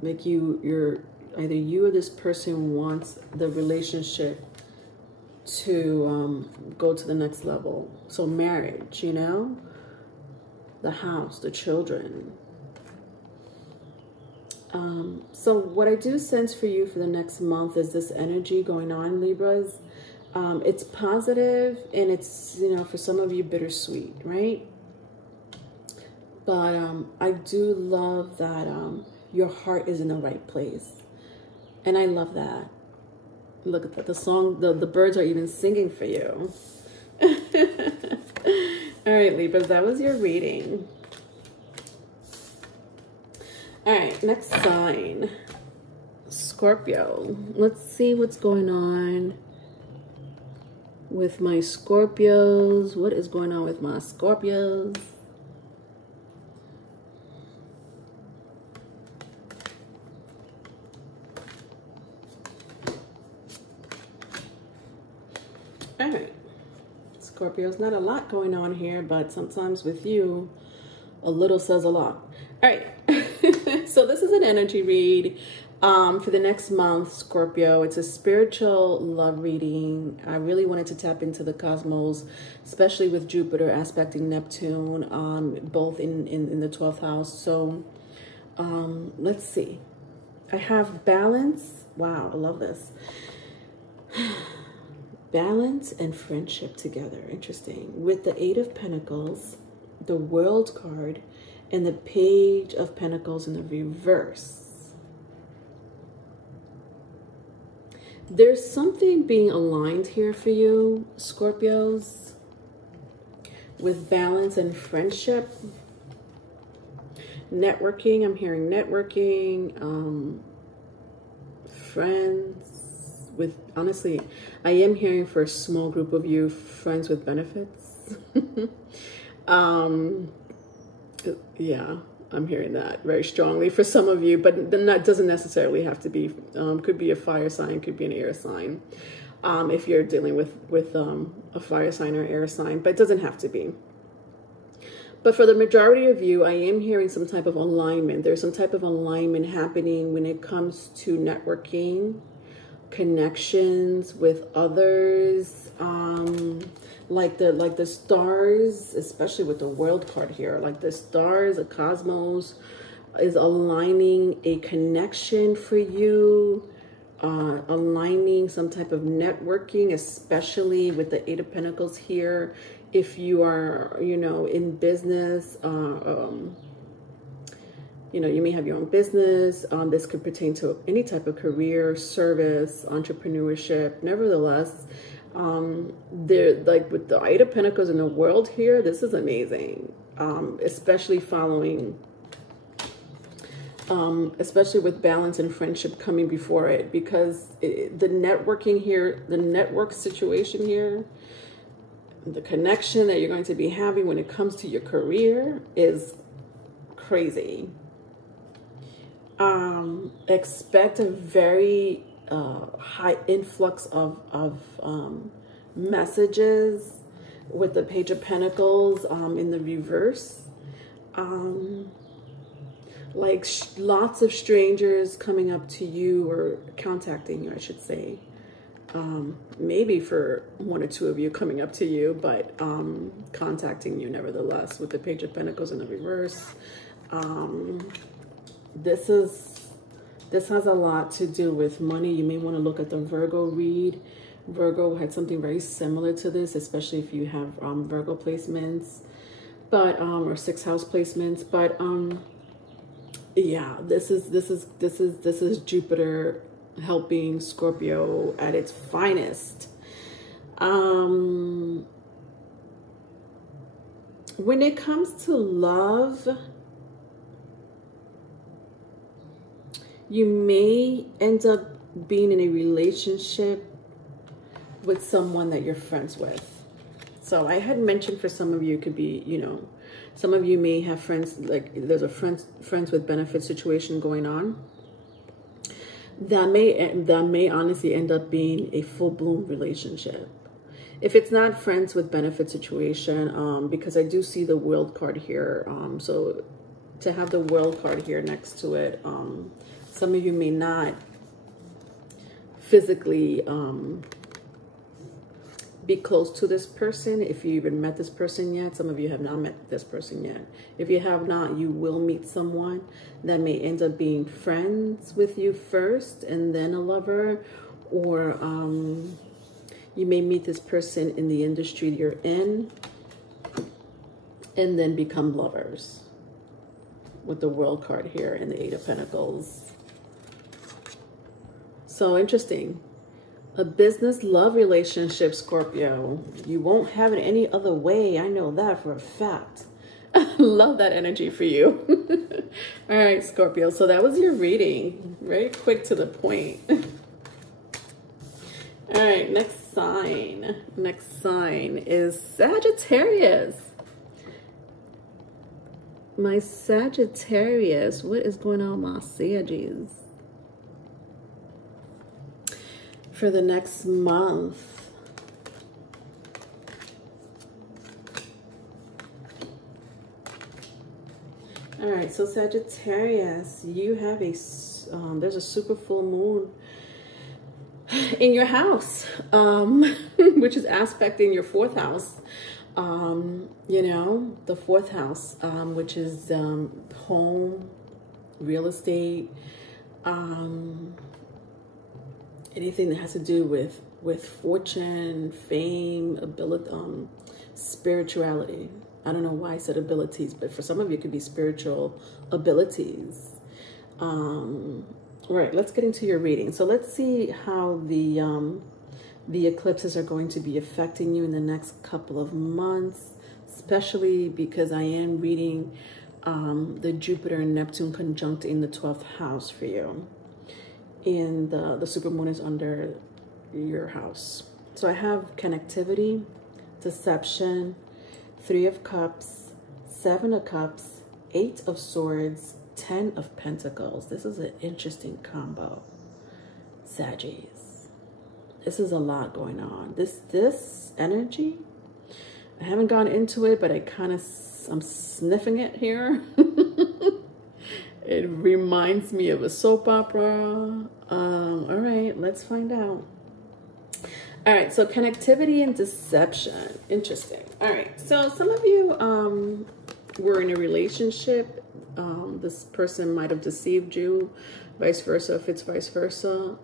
Like either you or this person wants the relationship to go to the next level. So marriage, you know, the house, the children. So what I do sense for you for the next month is this energy going on, Libras. It's positive, and it's, you know, for some of you bittersweet, right? But I do love that your heart is in the right place. And I love that. Look at that. The song, the birds are even singing for you. All right, Libras, that was your reading. All right, next sign. Scorpio. Let's see what's going on with my Scorpios. What is going on with my Scorpios? All right, Scorpios, not a lot going on here, but sometimes with you, a little says a lot. All right, so this is an energy read for the next month, Scorpio. It's a spiritual love reading. I really wanted to tap into the cosmos, especially with Jupiter aspecting Neptune, both in the 12th house. So let's see. I have balance. Wow, I love this. Balance and friendship together. Interesting. With the Eight of Pentacles, the World card, and the Page of Pentacles in the reverse. There's something being aligned here for you, Scorpios, with balance and friendship. Networking. I'm hearing networking, friends. With, honestly, I am hearing for a small group of you, friends with benefits. Yeah, I'm hearing that very strongly for some of you, but then that doesn't necessarily have to be, could be a fire sign, could be an air sign. if you're dealing with a fire sign or air sign, but it doesn't have to be. But for the majority of you, I am hearing some type of alignment. There's some type of alignment happening when it comes to networking, connections with others, like the stars, especially with the world card here, like the stars, the cosmos is aligning a connection for you, aligning some type of networking, especially with the Eight of Pentacles here. If you are, you know, in business, you know, you may have your own business. This could pertain to any type of career, service, entrepreneurship. Nevertheless, they're like with the Eight of Pentacles in the world here, this is amazing. Especially following, especially with balance and friendship coming before it, because the networking here, the network situation here, the connection that you're going to be having when it comes to your career is crazy. Expect a very high influx of messages with the Page of Pentacles in the reverse. Like lots of strangers coming up to you or contacting you, I should say. Maybe for one or two of you coming up to you, but contacting you nevertheless with the Page of Pentacles in the reverse. This has a lot to do with money. You may want to look at the Virgo read. Virgo had something very similar to this, especially if you have Virgo placements, but or sixth house placements. But yeah, this is Jupiter helping Scorpio at its finest. When it comes to love, you may end up being in a relationship with someone that you're friends with. So I had mentioned for some of you, it could be, you know, some of you may have friends, like there's a friends with benefit situation going on. That may honestly end up being a full-blown relationship. If it's not friends with benefit situation, because I do see the World card here. So to have the World card here next to it, some of you may not physically be close to this person. If you even met this person yet, some of you have not met this person yet. If you have not, you will meet someone that may end up being friends with you first and then a lover, or you may meet this person in the industry you're in and then become lovers with the World card here and the Eight of Pentacles. So interesting. A business love relationship, Scorpio. You won't have it any other way. I know that for a fact. Love that energy for you. All right, Scorpio. So that was your reading. Very quick to the point. All right, next sign. Next sign is Sagittarius. My Sagittarius. What is going on, my Saggies? For the next month. All right, so Sagittarius, you have a there's a super full moon in your house, which is aspecting your fourth house. You know, the fourth house, which is home, real estate, anything that has to do with fortune, fame, ability, spirituality. I don't know why I said abilities, but for some of you, it could be spiritual abilities. All right, let's get into your reading. So let's see how the eclipses are going to be affecting you in the next couple of months, especially because I am reading the Jupiter and Neptune conjunct in the 12th house for you. And the supermoon is under your house. So I have connectivity, deception, 3 of Cups, 7 of Cups, 8 of Swords, 10 of Pentacles. This is an interesting combo, Saggies. This is a lot going on. This energy, I haven't gone into it, but I'm sniffing it here. It reminds me of a soap opera. All right, let's find out. All right, so connectivity and deception. Interesting. All right, so some of you were in a relationship. This person might have deceived you, vice versa, if it's vice versa.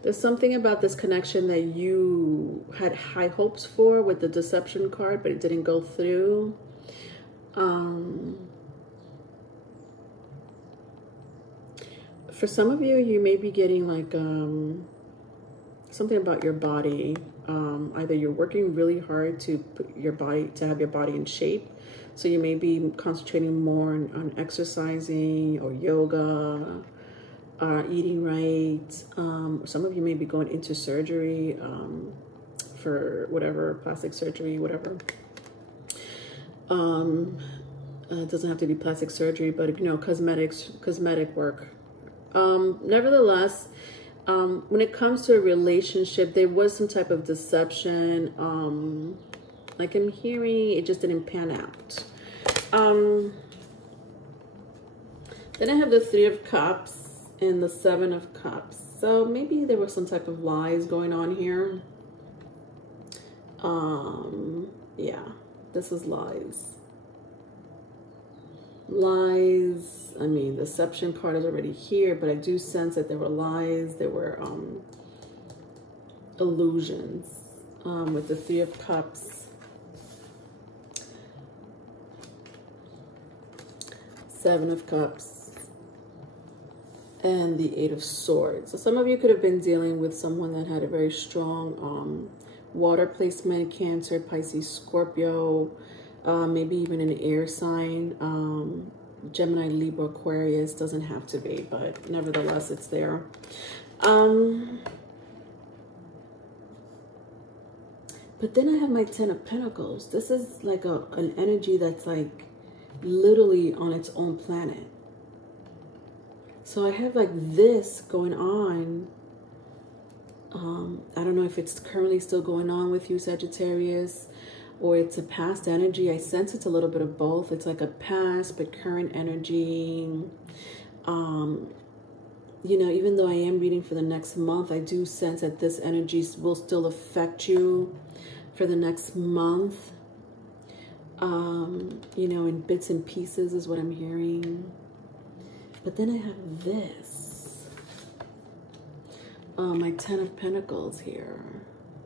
There's something about this connection that you had high hopes for with the deception card, but it didn't go through. For some of you, you may be getting like something about your body. Either you're working really hard to have your body in shape. So you may be concentrating more on exercising or yoga, eating right. Some of you may be going into surgery for whatever, plastic surgery, whatever. It doesn't have to be plastic surgery, but cosmetic work. Nevertheless, when it comes to a relationship, there was some type of deception. Like I'm hearing, it just didn't pan out. Then I have the Three of Cups and the Seven of Cups. So maybe there was some type of lies going on here. Yeah, this is lies. Lies. I mean, the deception card is already here, but I do sense that there were lies. There were illusions with the Three of Cups. Seven of Cups. And the Eight of Swords. So some of you could have been dealing with someone that had a very strong water placement, Cancer, Pisces, Scorpio, maybe even an air sign, Gemini, Libra, Aquarius. Doesn't have to be, but nevertheless, it's there. But then I have my Ten of Pentacles. This is like an energy that's like literally on its own planet. So I have like this going on. I don't know if it's currently still going on with you, Sagittarius, or it's a past energy. I sense it's a little bit of both. It's like a past but current energy. You know, even though I am reading for the next month, I do sense that this energy will still affect you for the next month. You know, in bits and pieces is what I'm hearing. But then I have this. My Ten of Pentacles here.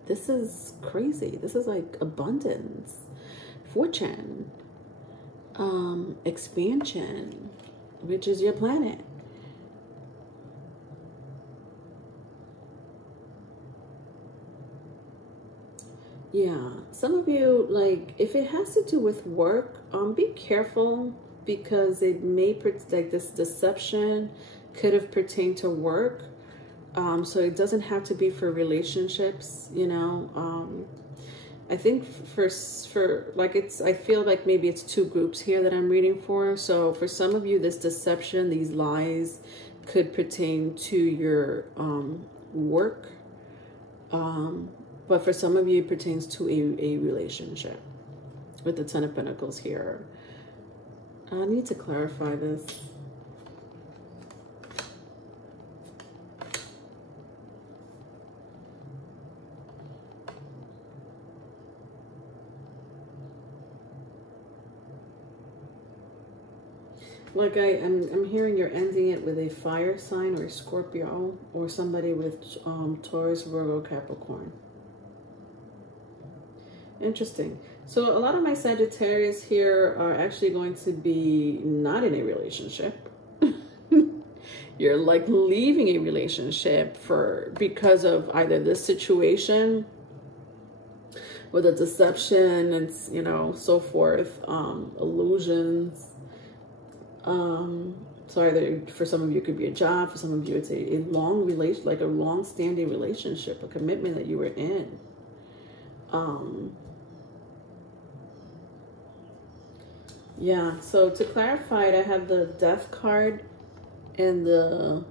This is crazy. This is like abundance, fortune, expansion, which is your planet. Yeah, some of you, like, if it has to do with work, be careful, because it may, like, this deception could have pertained to work. So it doesn't have to be for relationships, you know. I think for like, I feel like maybe it's two groups here that I'm reading for. So for some of you, this deception, these lies could pertain to your work. But for some of you, it pertains to a relationship with the Ten of Pentacles here. I need to clarify this. Like I'm hearing you're ending it with a fire sign or a Scorpio, or somebody with Taurus, Virgo, Capricorn. Interesting. So a lot of my Sagittarius here are actually going to be not in a relationship. You're like leaving a relationship because of either this situation with a deception and, you know, so forth, illusions. So either for some of you it could be a job, for some of you it's a long relation, like a long-standing relationship, a commitment that you were in. Yeah, so to clarify it, I have the Death card and the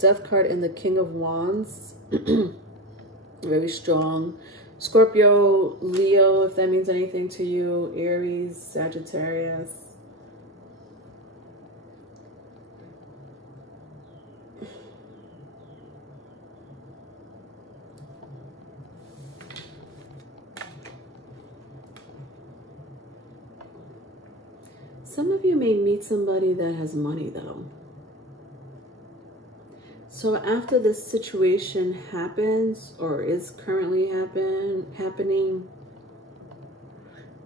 Death card and the King of Wands. Very strong. Scorpio, Leo, if that means anything to you. Aries, Sagittarius. Some of you may meet somebody that has money, though. So after this situation happens, or is currently happening,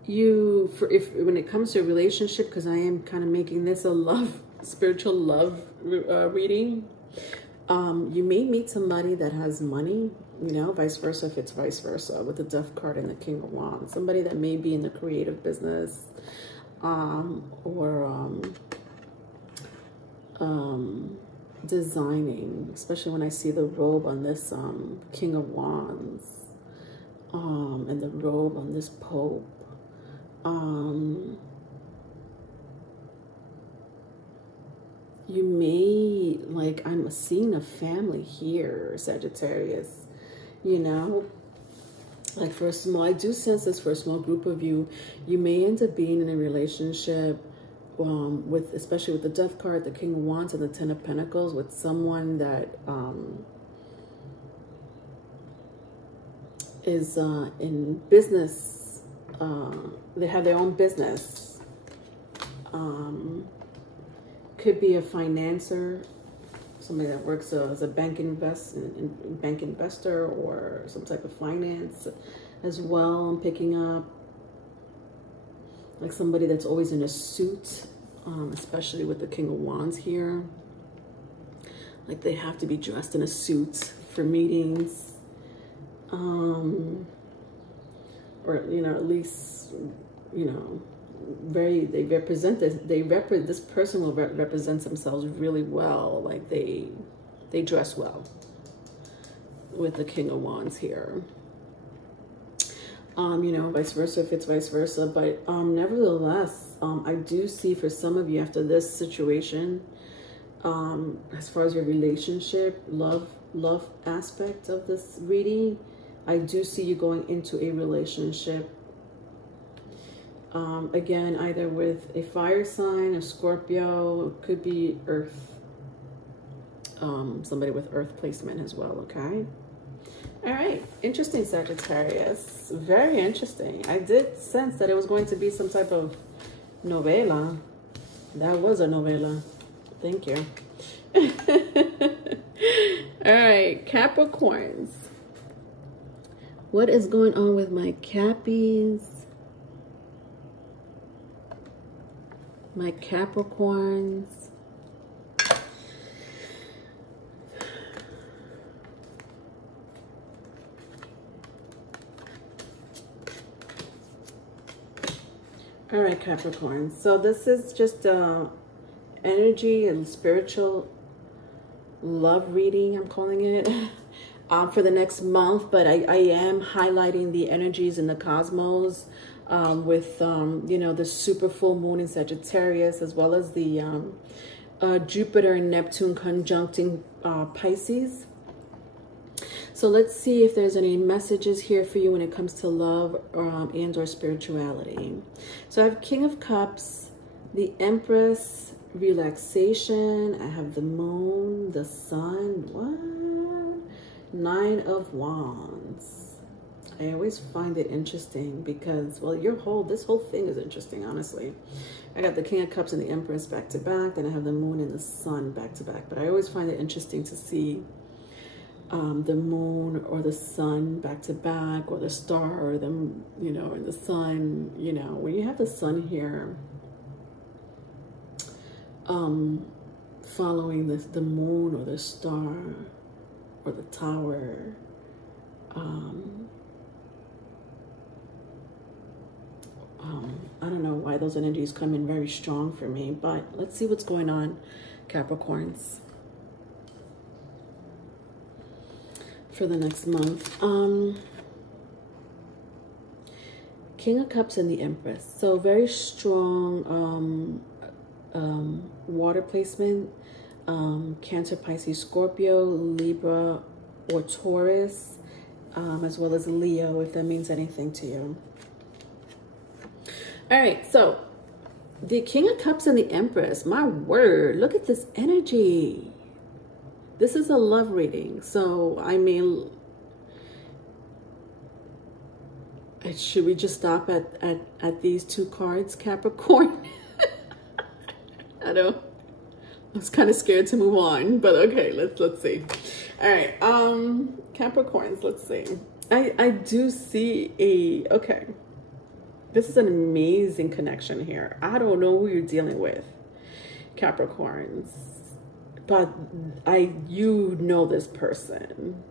when it comes to a relationship, because I am kind of making this a spiritual love reading, you may meet somebody that has money, you know, vice versa if it's vice versa, with the Death card and the King of Wands. Somebody that may be in the creative business, designing, especially when I see the robe on this King of Wands, and the robe on this Pope. You may, like, I'm seeing a family here, Sagittarius, you know, like for a small, I do sense this for a small group of you, you may end up being in a relationship especially with the Death card, the King of Wands, and the Ten of Pentacles, with someone that is in business. They have their own business. Could be a financer, somebody that works as a bank investor, or some type of finance as well. I'm picking up, like somebody that's always in a suit, especially with the King of Wands here. Like they have to be dressed in a suit for meetings, or, you know, at least, you know, this person will represent themselves really well. Like they dress well with the King of Wands here. You know, vice versa if it's vice versa. But nevertheless, I do see for some of you after this situation, as far as your relationship, love aspect of this reading, I do see you going into a relationship. Again, either with a fire sign, a Scorpio, it could be Earth. Somebody with Earth placement as well, okay? All right, interesting, Sagittarius. Very interesting. I did sense that it was going to be some type of novela. That was a novela. Thank you. All right, Capricorns. What is going on with my Cappies? My Capricorns. All right, Capricorn. So this is just energy and spiritual love reading, I'm calling it, for the next month. But I am highlighting the energies in the cosmos with, you know, the super full moon in Sagittarius, as well as the Jupiter and Neptune conjuncting Pisces. So let's see if there's any messages here for you when it comes to love and or spirituality. So I have King of Cups, the Empress, relaxation. I have the Moon, the Sun. What? Nine of Wands. I always find it interesting because, well, this whole thing is interesting, honestly. I got the King of Cups and the Empress back to back. Then I have the Moon and the Sun back to back. But I always find it interesting to see the Moon or the Sun back to back, or the star or the, you know, and the Sun. You know, when you have the Sun here following the Moon or the star or the Tower, I don't know why those energies come in very strong for me, but let's see what's going on, Capricorns, for the next month. King of Cups and the Empress. So very strong water placement. Cancer, Pisces, Scorpio, Libra, or Taurus, as well as Leo, if that means anything to you. All right, so the King of Cups and the Empress, my word, look at this energy. This is a love reading, so I mean, should we just stop at these two cards, Capricorn? I was kind of scared to move on, but okay, let's see. All right, Capricorns, let's see. I do see okay. This is an amazing connection here. I don't know who you're dealing with, Capricorns, but you know this person,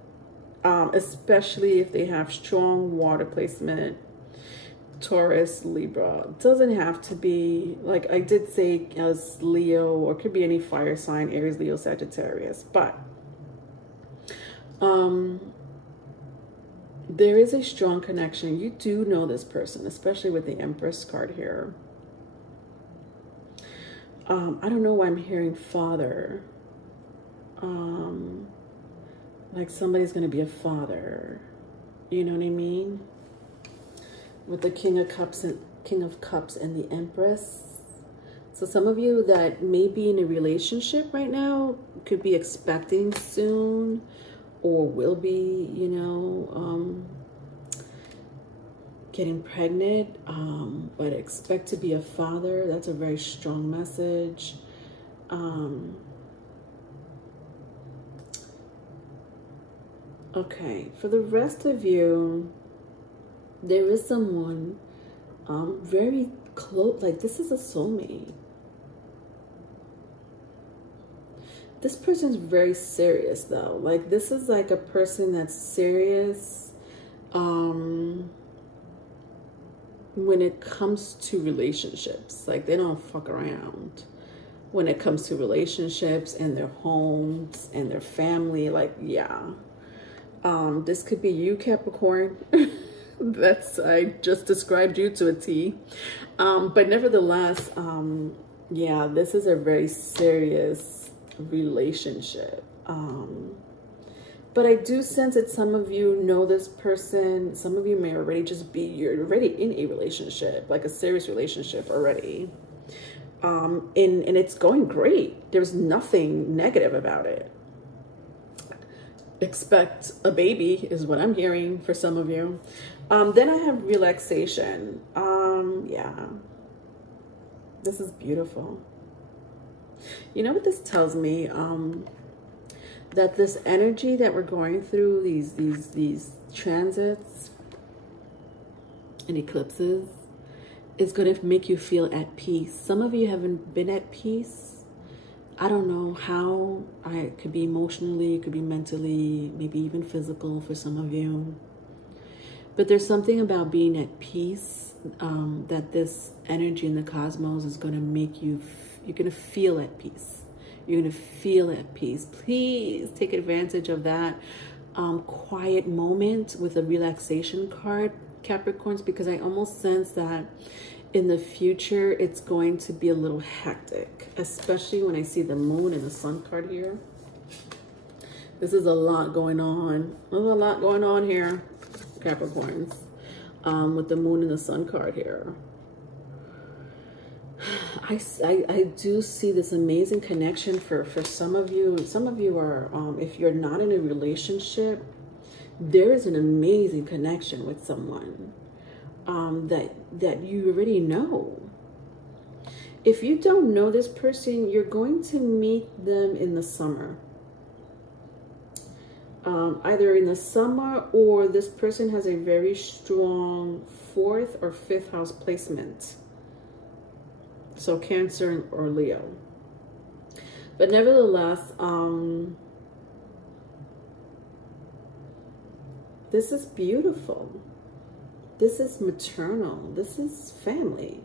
especially if they have strong water placement. Taurus, Libra. Doesn't have to be, like I did say, as Leo, or could be any fire sign, Aries, Leo, Sagittarius, but there is a strong connection. You do know this person, especially with the Empress card here. I don't know why I'm hearing father. Like somebody's going to be a father. You know what I mean? With the King of Cups and the Empress. So some of you that may be in a relationship right now could be expecting soon, or will be, you know, getting pregnant, but expect to be a father. That's a very strong message. Okay, for the rest of you, there is someone very close, like this is a soulmate. This person's very serious though. Like this is like a person that's serious when it comes to relationships. Like they don't fuck around when it comes to relationships and their homes and their family. Like, yeah. This could be you, Capricorn. I just described you to a T. But nevertheless, yeah, this is a very serious relationship. But I do sense that some of you know this person. Some of you may already you're already in a relationship, like a serious relationship already. And it's going great. There's nothing negative about it. Expect a baby is what I'm hearing for some of you. Then I have relaxation. Yeah, this is beautiful. You know what this tells me? That this energy that we're going through, these transits and eclipses, is going to make you feel at peace. Some of you haven't been at peace. I don't know how. It could be emotionally, it could be mentally, maybe even physical for some of you. But there's something about being at peace that this energy in the cosmos is going to make you, you're going to feel at peace. You're going to feel at peace. Please take advantage of that quiet moment with a relaxation card, Capricorns, because I almost sense that in the future, it's going to be a little hectic, especially when I see the moon and the sun card here. This is a lot going on. There's a lot going on here, Capricorns, with the moon and the sun card here. I do see this amazing connection for some of you. Some of you are, if you're not in a relationship, there is an amazing connection with someone that you already know. If you don't know this person, you're going to meet them in the summer. Either in the summer, or this person has a very strong 4th or 5th house placement. So Cancer or Leo. But nevertheless, this is beautiful. This is maternal. This is family.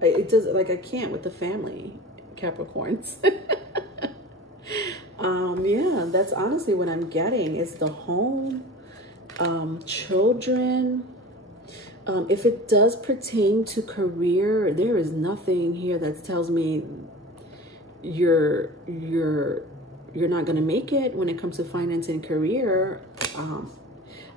It does, like, I can't with the family, Capricorns. Yeah, that's honestly what I'm getting, is the home, children. If it does pertain to career, there is nothing here that tells me you're not going to make it when it comes to finance and career.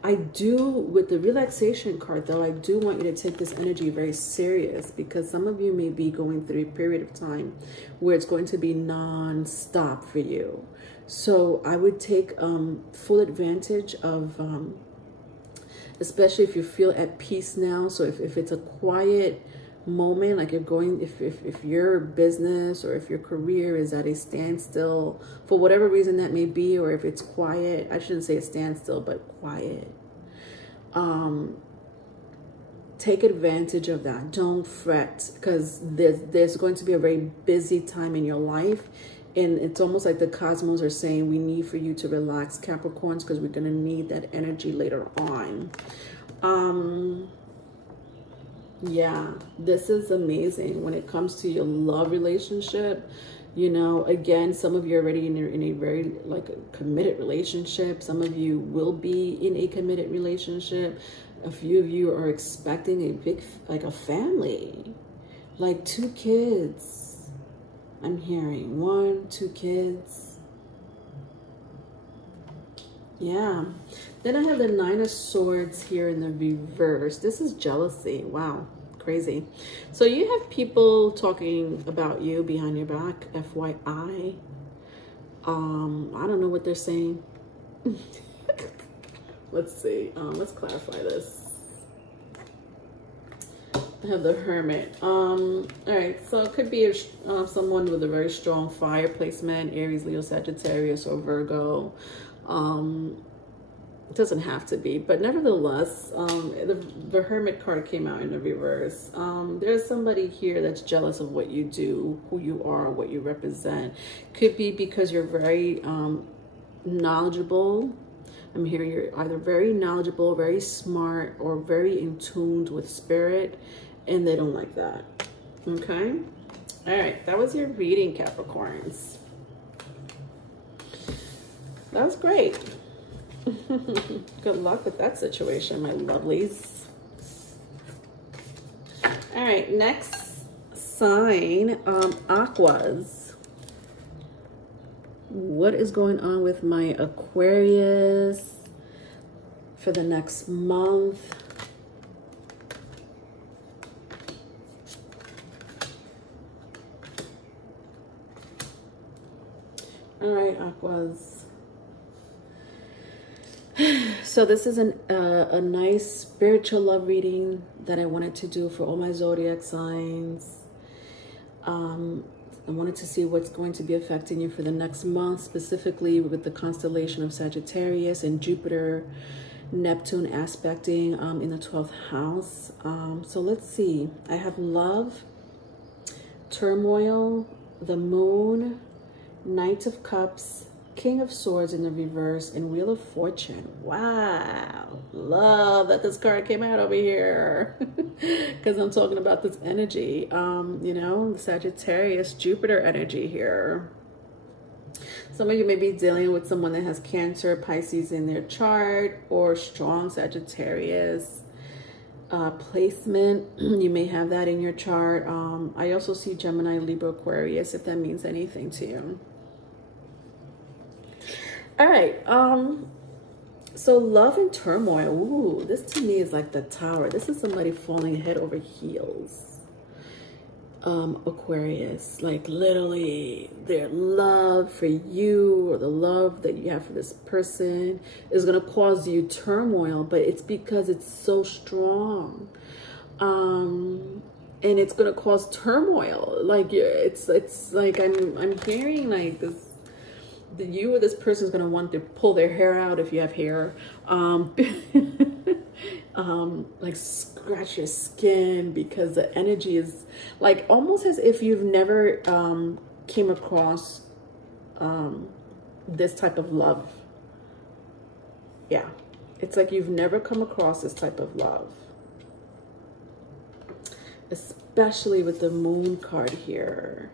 I do, with the relaxation card though, I do want you to take this energy very serious, because some of you may be going through a period of time where it's going to be non-stop for you. So I would take full advantage of, especially if you feel at peace now. So if it's a quiet moment, like if your business or if your career is at a standstill for whatever reason that may be, or if it's quiet, I shouldn't say a standstill, but quiet, take advantage of that. Don't fret, because there's going to be a very busy time in your life, and it's almost like the cosmos are saying we need for you to relax, Capricorns, because we're going to need that energy later on. Yeah, this is amazing when it comes to your love relationship. You know, again, some of you are already in a very like a committed relationship. Some of you will be in a committed relationship. A few of you are expecting a big, like a family, like 2 kids. I'm hearing 1, 2 kids. Yeah. Then I have the 9 of Swords here in the reverse. This is jealousy. Wow. Crazy. So you have people talking about you behind your back, FYI. I don't know what they're saying. Let's see. Let's clarify this. I have the Hermit. All right. So it could be someone with a very strong fire placement, Aries, Leo, Sagittarius, or Virgo. It doesn't have to be, but nevertheless, the Hermit card came out in the reverse. There's somebody here that's jealous of what you do, who you are, what you represent. Could be because you're very knowledgeable. I'm hearing you're either very knowledgeable, very smart, or very in tune with spirit, and they don't like that. Okay? All right, that was your reading, Capricorns. That was great. Good luck with that situation, my lovelies. All right, next sign, Aquas. What is going on with my Aquarius for the next month? All right, Aquas. So this is a nice spiritual love reading that I wanted to do for all my zodiac signs. I wanted to see what's going to be affecting you for the next month, specifically with the constellation of Sagittarius and Jupiter, Neptune aspecting in the 12th house. So let's see. I have love, turmoil, the moon, Knight of Cups, King of Swords in the reverse, and Wheel of Fortune. Wow. Love that this card came out over here. Because I'm talking about this energy. You know, Sagittarius, Jupiter energy here. Some of you may be dealing with someone that has Cancer, Pisces in their chart, or strong Sagittarius placement. You may have that in your chart. I also see Gemini, Libra, Aquarius, if that means anything to you. All right, so love and turmoil. Ooh, this to me is like the Tower. This is somebody falling head over heels. Aquarius, like literally their love for you, or the love that you have for this person, is going to cause you turmoil, but it's because it's so strong. And it's going to cause turmoil. Like it's like I'm hearing like this. You or this person is going to want to pull their hair out if you have hair, like scratch your skin, because the energy is like almost as if you've never came across this type of love. Yeah, it's like you've never come across this type of love, especially with the Moon card here.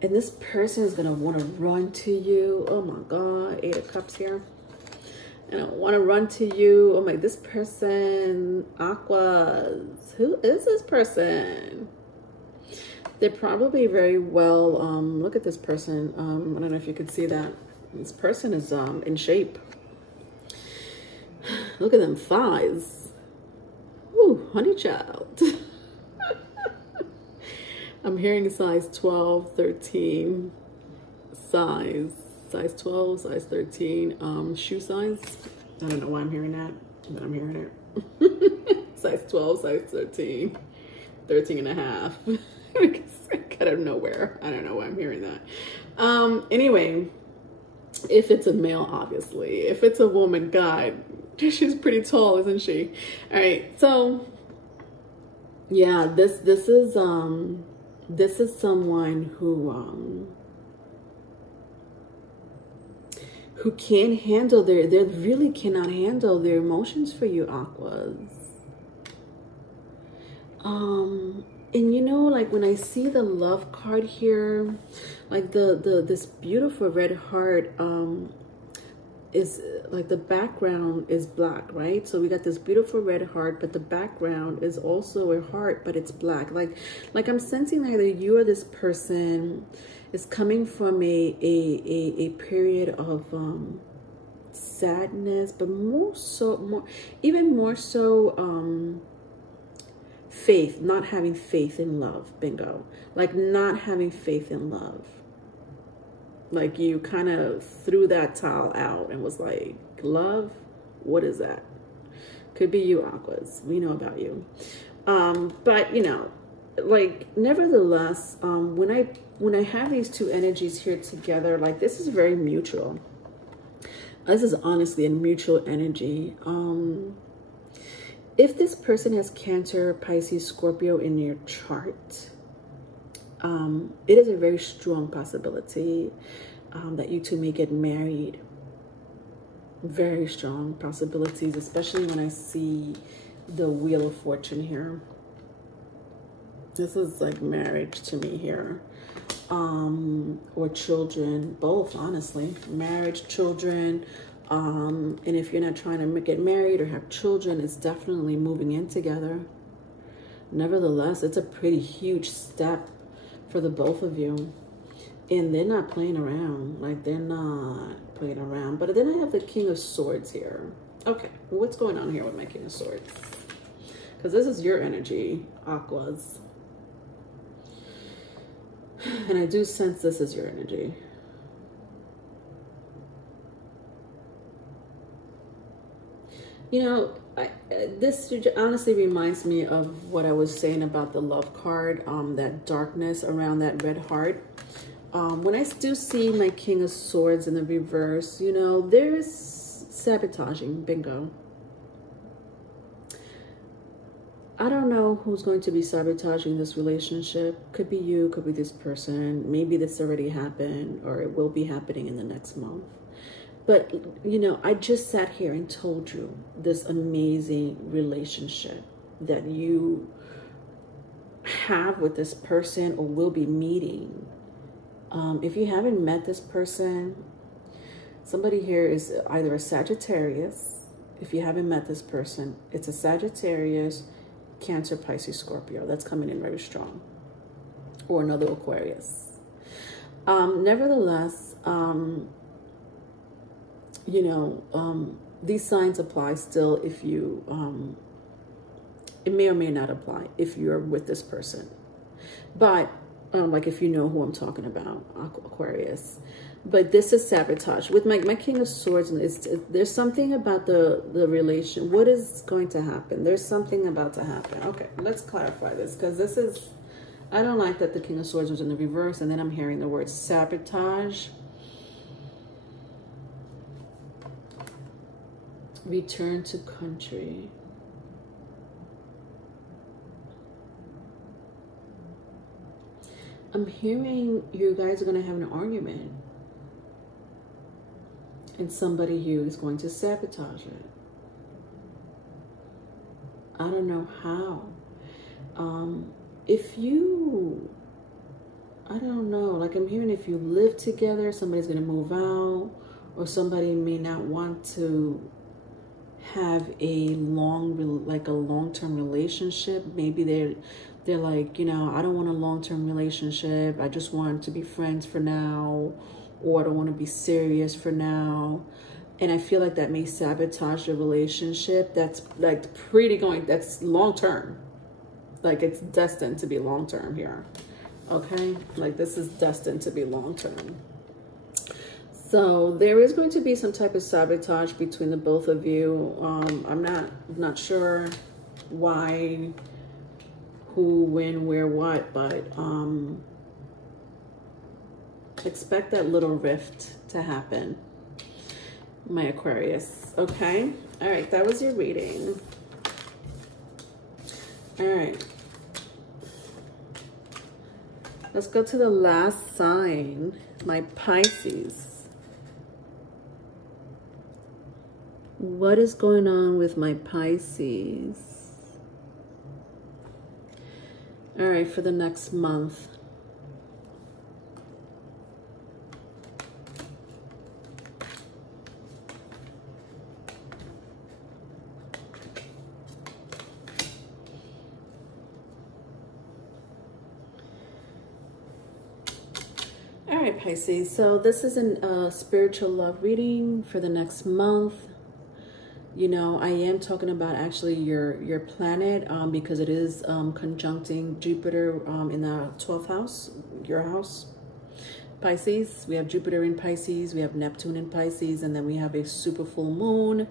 And this person is going to want to run to you. Oh my God. 8 of Cups here. And I want to run to you. Oh my, this person, Aquas. Who is this person? They're probably very well, look at this person. I don't know if you could see that. This person is in shape. Look at them thighs. Ooh, honey child. I'm hearing size 12, 13, size 12, size 13, shoe size. I don't know why I'm hearing that, but I'm hearing it. Size 12, size 13, 13 and a half. Out of nowhere. I don't know why I'm hearing that. Anyway, if it's a male, obviously. If it's a woman, God, she's pretty tall, isn't she? All right, so yeah, this is someone who can't handle they really cannot handle their emotions for you, Aquas. And you know, like when I see the love card here, like this beautiful red heart is like the background is black, right? So we got this beautiful red heart, but the background is also a heart, but it's black. Like I'm sensing that either you or this person is coming from a period of sadness, but even more so faith, not having faith in love. Bingo. Like not having faith in love. Like you kind of threw that towel out and was like, love, what is that? Could be you, Aquas. We know about you. But you know, like nevertheless, when I have these two energies here together, like this is very mutual. This is honestly a mutual energy. If this person has Cancer, Pisces, Scorpio in your chart, it is a very strong possibility that you two may get married. Very strong possibilities, especially when I see the Wheel of Fortune here. This is like marriage to me here. Or children, both, honestly. Marriage, children. And if you're not trying to get married or have children, it's definitely moving in together. Nevertheless, it's a pretty huge step for the both of you. And they're not playing around. Like, they're not playing around. But then I have the King of Swords here. Okay, what's going on here with my King of Swords? Because this is your energy, Aquas. And I do sense this is your energy. You know, this honestly reminds me of what I was saying about the love card, that darkness around that red heart. When I do see my King of Swords in the reverse, you know, there's sabotaging. Bingo. I don't know who's going to be sabotaging this relationship. Could be you, could be this person. Maybe this already happened or it will be happening in the next month. But, you know, I just sat here and told you this amazing relationship that you have with this person or will be meeting. If you haven't met this person, somebody here is either a Sagittarius. If you haven't met this person, it's a Sagittarius, Cancer, Pisces, Scorpio. That's coming in very strong. Or another Aquarius. Nevertheless, you know, these signs apply still if you, it may or may not apply if you're with this person. But, like if you know who I'm talking about, Aquarius. But this is sabotage. With my King of Swords, there's something about the relation. What is going to happen? There's something about to happen. Okay, let's clarify this. Because this is, I don't like that the King of Swords was in the reverse. And then I'm hearing the word sabotage. Return to country. I'm hearing you guys are going to have an argument. And somebody here is going to sabotage it. I don't know how. If you, I don't know, like I'm hearing if you live together, somebody's going to move out, or somebody may not want to have a long-term relationship. Maybe They're like, you know, I don't want a long-term relationship. I just want to be friends for now, or I don't want to be serious for now. And I feel like that may sabotage the relationship. That's like that's long-term. Like it's destined to be long-term here. Okay? Like this is destined to be long-term. So there is going to be some type of sabotage between the both of you. I'm not sure why, who, when, where, what, but expect that little rift to happen, my Aquarius. Okay? All right, that was your reading. All right. Let's go to the last sign, my Pisces. What is going on with my Pisces? All right, for the next month. All right, Pisces. So this is a spiritual love reading for the next month. You know, I am talking about actually your planet because it is conjuncting Jupiter in the 12th house, your house, Pisces. We have Jupiter in Pisces, we have Neptune in Pisces, and then we have a super full moon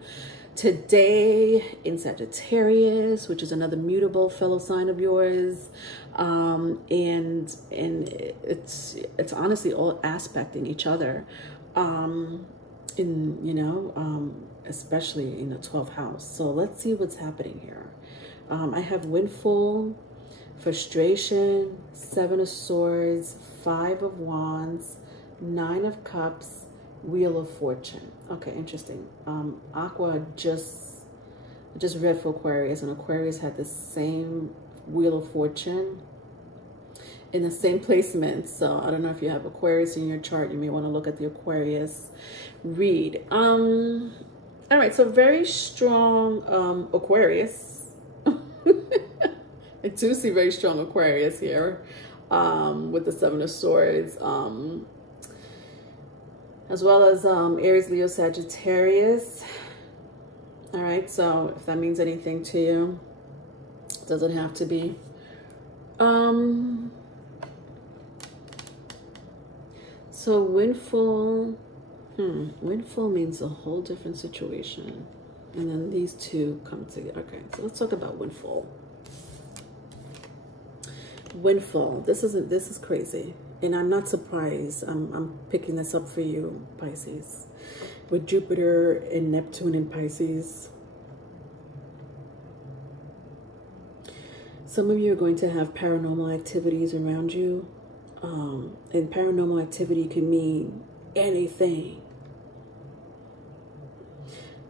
today in Sagittarius, which is another mutable fellow sign of yours. And it's honestly all aspecting each other. Especially in the 12th house. So let's see what's happening here. I have windfall, frustration, 7 of swords, 5 of wands, 9 of cups, wheel of fortune. Okay, interesting. Aqua just read for Aquarius, and Aquarius had the same wheel of fortune in the same placement. So I don't know if you have Aquarius in your chart. You may want to look at the Aquarius read. All right, so very strong Aquarius. I do see very strong Aquarius here with the 7 of swords, as well as Aries, Leo, Sagittarius. All right, so if that means anything to you, doesn't have to be. So windfall. Windfall means a whole different situation. And then these two come together. Okay, so let's talk about windfall. Windfall. This is crazy. And I'm not surprised. I'm picking this up for you, Pisces. With Jupiter and Neptune in Pisces. Some of you are going to have paranormal activities around you. And paranormal activity can mean anything.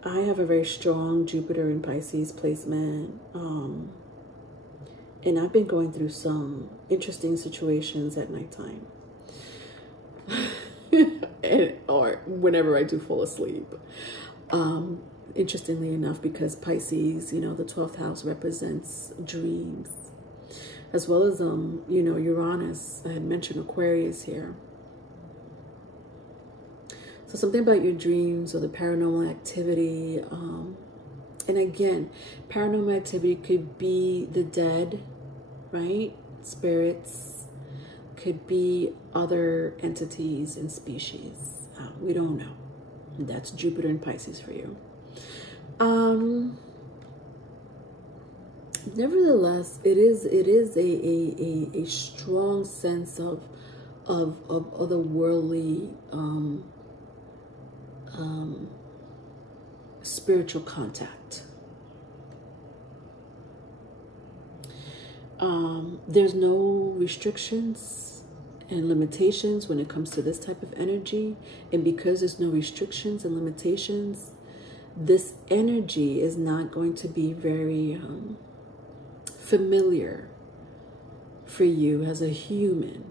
I have a very strong Jupiter in Pisces placement, and I've been going through some interesting situations at nighttime, or whenever I do fall asleep. Interestingly enough, because Pisces, you know, the 12th house represents dreams, as well as you know, Uranus. I had mentioned Aquarius here. So something about your dreams or the paranormal activity. And again, paranormal activity could be the dead, right? Spirits, could be other entities and species. We don't know. That's Jupiter and Pisces for you. Nevertheless, it is a strong sense of otherworldly spiritual contact. There's no restrictions and limitations when it comes to this type of energy, and because there's no restrictions and limitations, this energy is not going to be very familiar for you as a human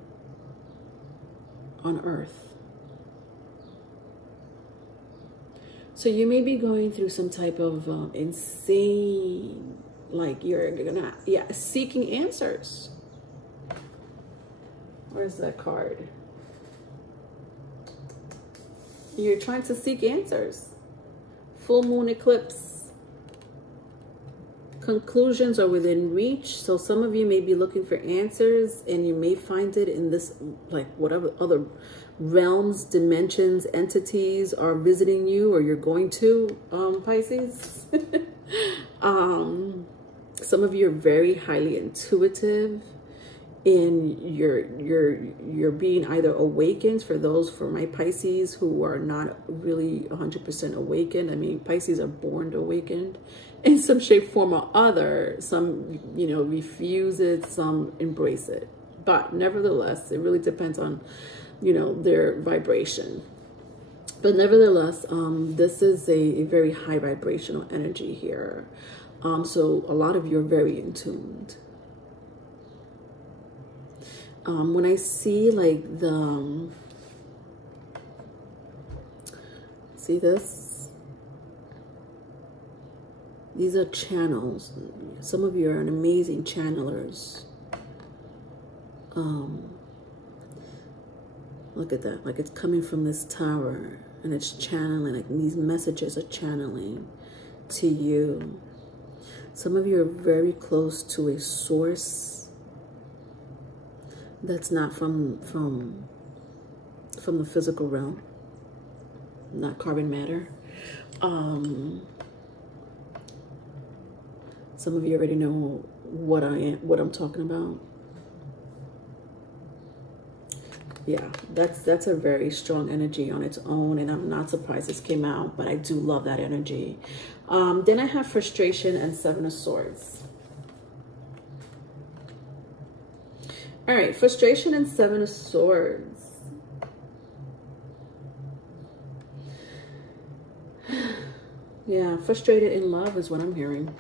on Earth. So you may be going through some type of insane Like you're gonna, yeah, seeking answers. Where's that card? You're trying to seek answers. Full moon eclipse. Conclusions are within reach. So some of you may be looking for answers, and you may find it in this, like whatever other realms, dimensions, entities are visiting you, or you're going to, Pisces. Some of you are very highly intuitive. In you're being either awakened, for my Pisces who are not really 100% awakened. I mean, Pisces are born awakened in some shape, form, or other. Some, you know, refuse it, some embrace it. But nevertheless, it really depends on, you know, their vibration. But nevertheless, this is a very high vibrational energy here. So a lot of you are very in tuned. When I see like the, see this? These are channels. Some of you are an amazing channelers. Look at that, like it's coming from this tower and it's channeling, like these messages are channeling to you. Some of you are very close to a source that's not from the physical realm, not carbon matter. Some of you already know what I'm talking about. Yeah, that's a very strong energy on its own, and I'm not surprised this came out, but I do love that energy. Then I have frustration and Seven of Swords. All right, frustration and Seven of Swords. Yeah, frustrated in love is what I'm hearing.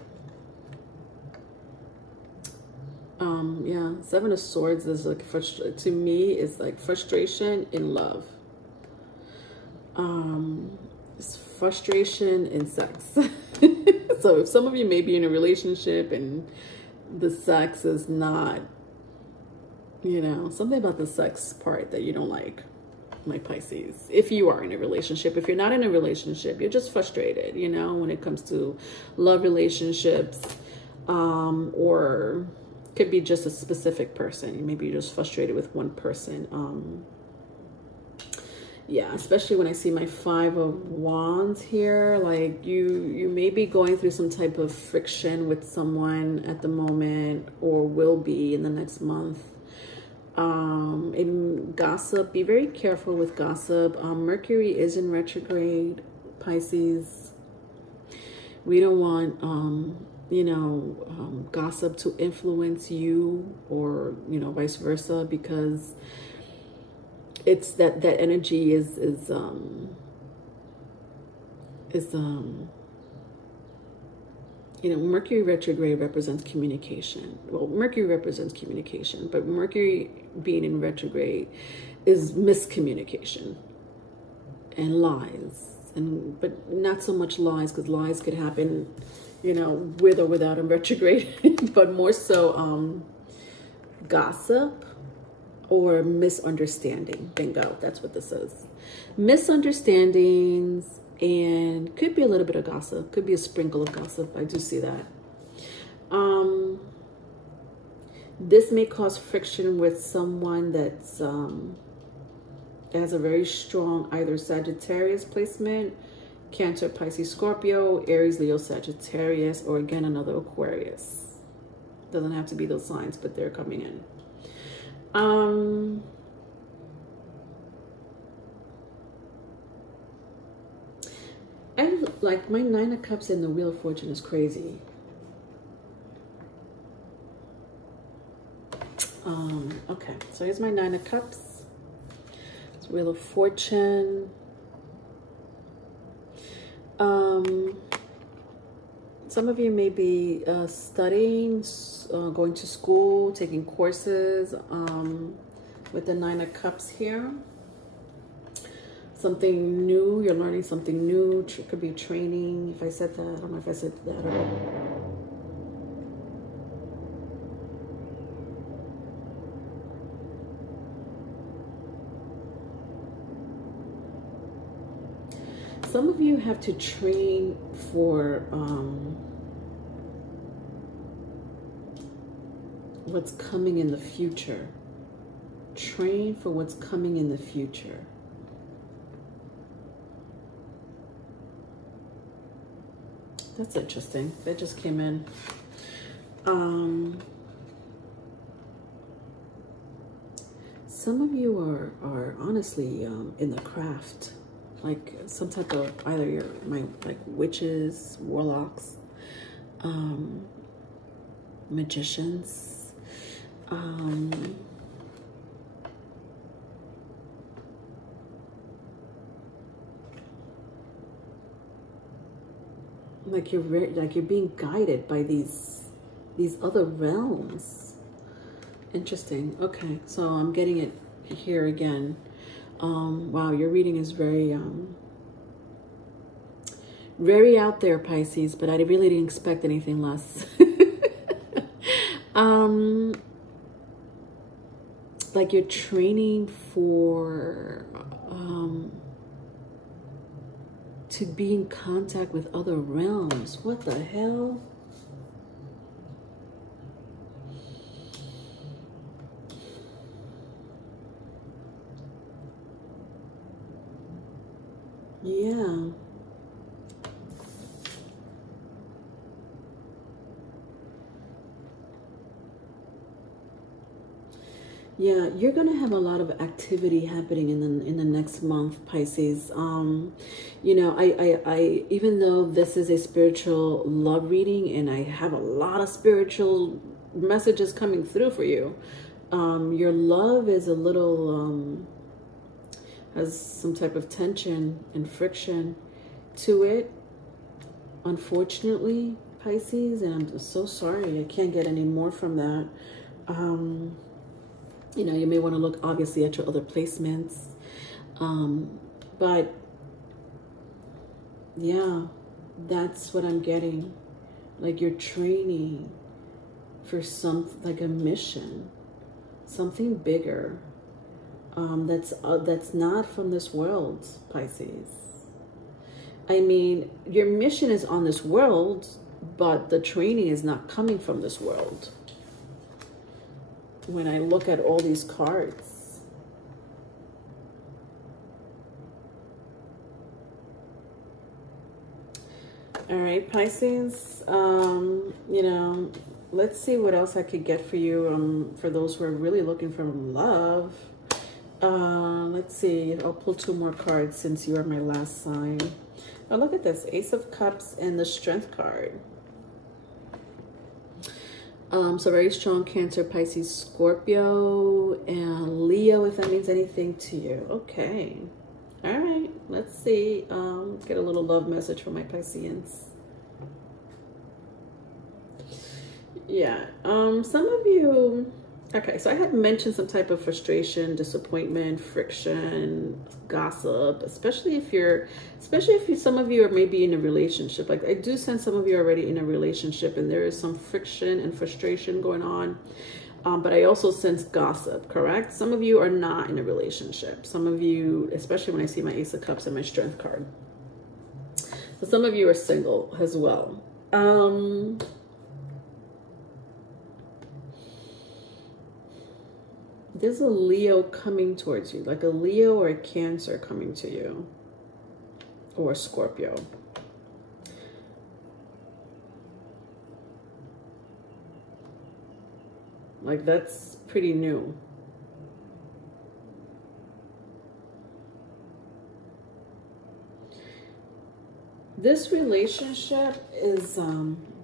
Yeah, Seven of Swords is like, to me, is like frustration in love. It's frustration in sex. So if some of you may be in a relationship and the sex is not, you know, something about the sex part that you don't like, my Pisces. If you are in a relationship, if you're not in a relationship, you're just frustrated, you know, when it comes to love relationships, or could be just a specific person. Maybe you're just frustrated with one person. Yeah, especially when I see my Five of Wands here, like you may be going through some type of friction with someone at the moment, or will be in the next month. In gossip, be very careful with gossip. Mercury is in retrograde, Pisces. We don't want, you know, gossip to influence you, or, you know, vice versa, because it's that energy is you know, Mercury retrograde represents communication. Well, Mercury represents communication, but Mercury being in retrograde is miscommunication and lies. But not so much lies, because lies could happen, you know, with or without a retrograde, but more so gossip or misunderstanding. Bingo, that's what this is. Misunderstandings, and could be a little bit of gossip, could be a sprinkle of gossip. I do see that. This may cause friction with someone that's has a very strong either Sagittarius placement, Cancer, Pisces, Scorpio, Aries, Leo, Sagittarius, or again another Aquarius. Doesn't have to be those signs, but they're coming in. I like my Nine of Cups and the Wheel of Fortune is crazy. Okay, so here's my Nine of Cups. It's Wheel of Fortune. Some of you may be studying, going to school, taking courses with the Nine of Cups here. Something new, you're learning something new. Could be training. If I said that, I don't know if I said that or Some of you have to train for what's coming in the future. Train for what's coming in the future. That's interesting. That just came in. Some of you are honestly in the craft, like some type of either like witches, warlocks, magicians, like you're being guided by these other realms. Interesting. Okay, so I'm getting it here again. Wow, your reading is very very out there, Pisces, but I really didn't expect anything less. Like you're training for to be in contact with other realms. What the hell? Yeah. Yeah, you're going to have a lot of activity happening in the next month, Pisces. You know, I even though this is a spiritual love reading and I have a lot of spiritual messages coming through for you, your love is a little has some type of tension and friction to it, unfortunately, Pisces, and I'm so sorry. I can't get any more from that. You know, you may want to look obviously at your other placements, but yeah, that's what I'm getting. Like you're training for like a mission, something bigger. That's not from this world, Pisces. I mean, your mission is on this world, but the training is not coming from this world. When I look at all these cards, all right, Pisces, you know, let's see what else I could get for you, for those who are really looking for love. Let's see, I'll pull 2 more cards since you are my last sign. Oh, look at this, Ace of Cups and the Strength card. So very strong Cancer, Pisces, Scorpio, and Leo, if that means anything to you. Okay. All right. Let's see. Get a little love message from my Pisceans. Yeah. Some of you... Okay, so I had mentioned some type of frustration, disappointment, friction, gossip, especially if some of you are maybe in a relationship. Like I do sense some of you are already in a relationship and there is some friction and frustration going on. But I also sense gossip, correct? Some of you are not in a relationship. Some of you, especially when I see my Ace of Cups and my Strength card. So some of you are single as well. There's a Leo coming towards you, like a Leo or a Cancer coming to you, or a Scorpio. Like that's pretty new. This relationship is,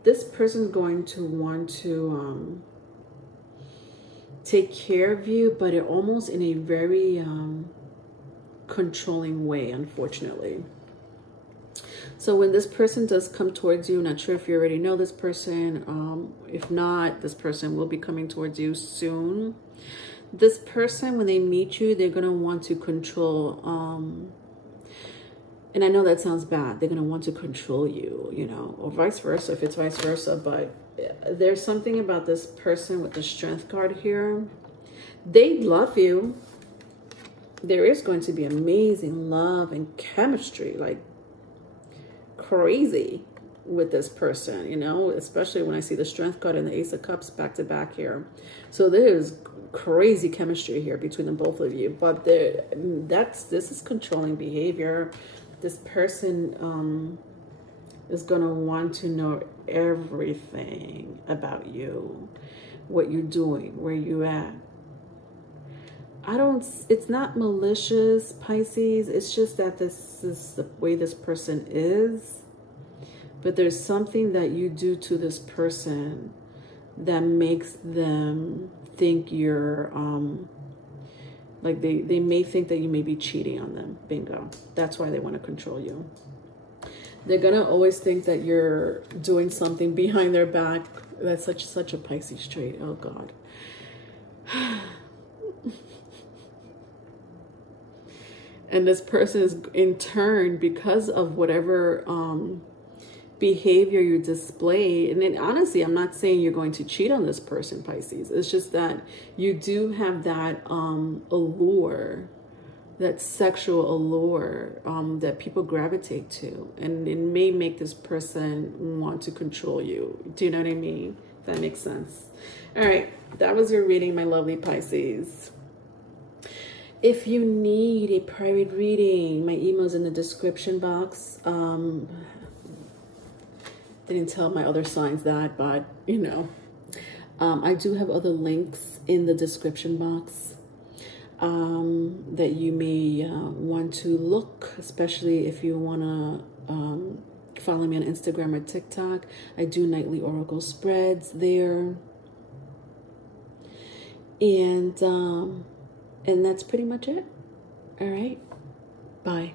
this person's going to want to, take care of you, but it almost in a very controlling way, unfortunately. So when this person does come towards you, not sure if you already know this person, if not, this person will be coming towards you soon. This person, when they meet you, they're going to want to control, and I know that sounds bad, they're going to want to control you, you know, or vice versa, if it's vice versa, but there's something about this person with the Strength card here. They love you. There is going to be amazing love and chemistry. Like crazy with this person, you know, especially when I see the Strength card and the Ace of Cups back to back here. So there is crazy chemistry here between the both of you, but this is controlling behavior. This person is going to want to know everything about you, what you're doing, where you at. It's not malicious, Pisces. It's just that this is the way this person is. But there's something that you do to this person that makes them think you're, like they may think that you may be cheating on them. Bingo. That's why they want to control you. They're going to always think that you're doing something behind their back. That's such a Pisces trait. Oh, God. And this person is, in turn, because of whatever behavior you display, and then honestly, I'm not saying you're going to cheat on this person, Pisces. It's just that you do have that allure, that sexual allure that people gravitate to, and it may make this person want to control you. Do you know what I mean? That makes sense. All right, that was your reading, my lovely Pisces. If you need a private reading, my email's in the description box. Didn't tell my other signs that, but you know, I do have other links in the description box that you may want to look, especially if you want to follow me on Instagram or TikTok. I do nightly oracle spreads there. And that's pretty much it. All right. Bye.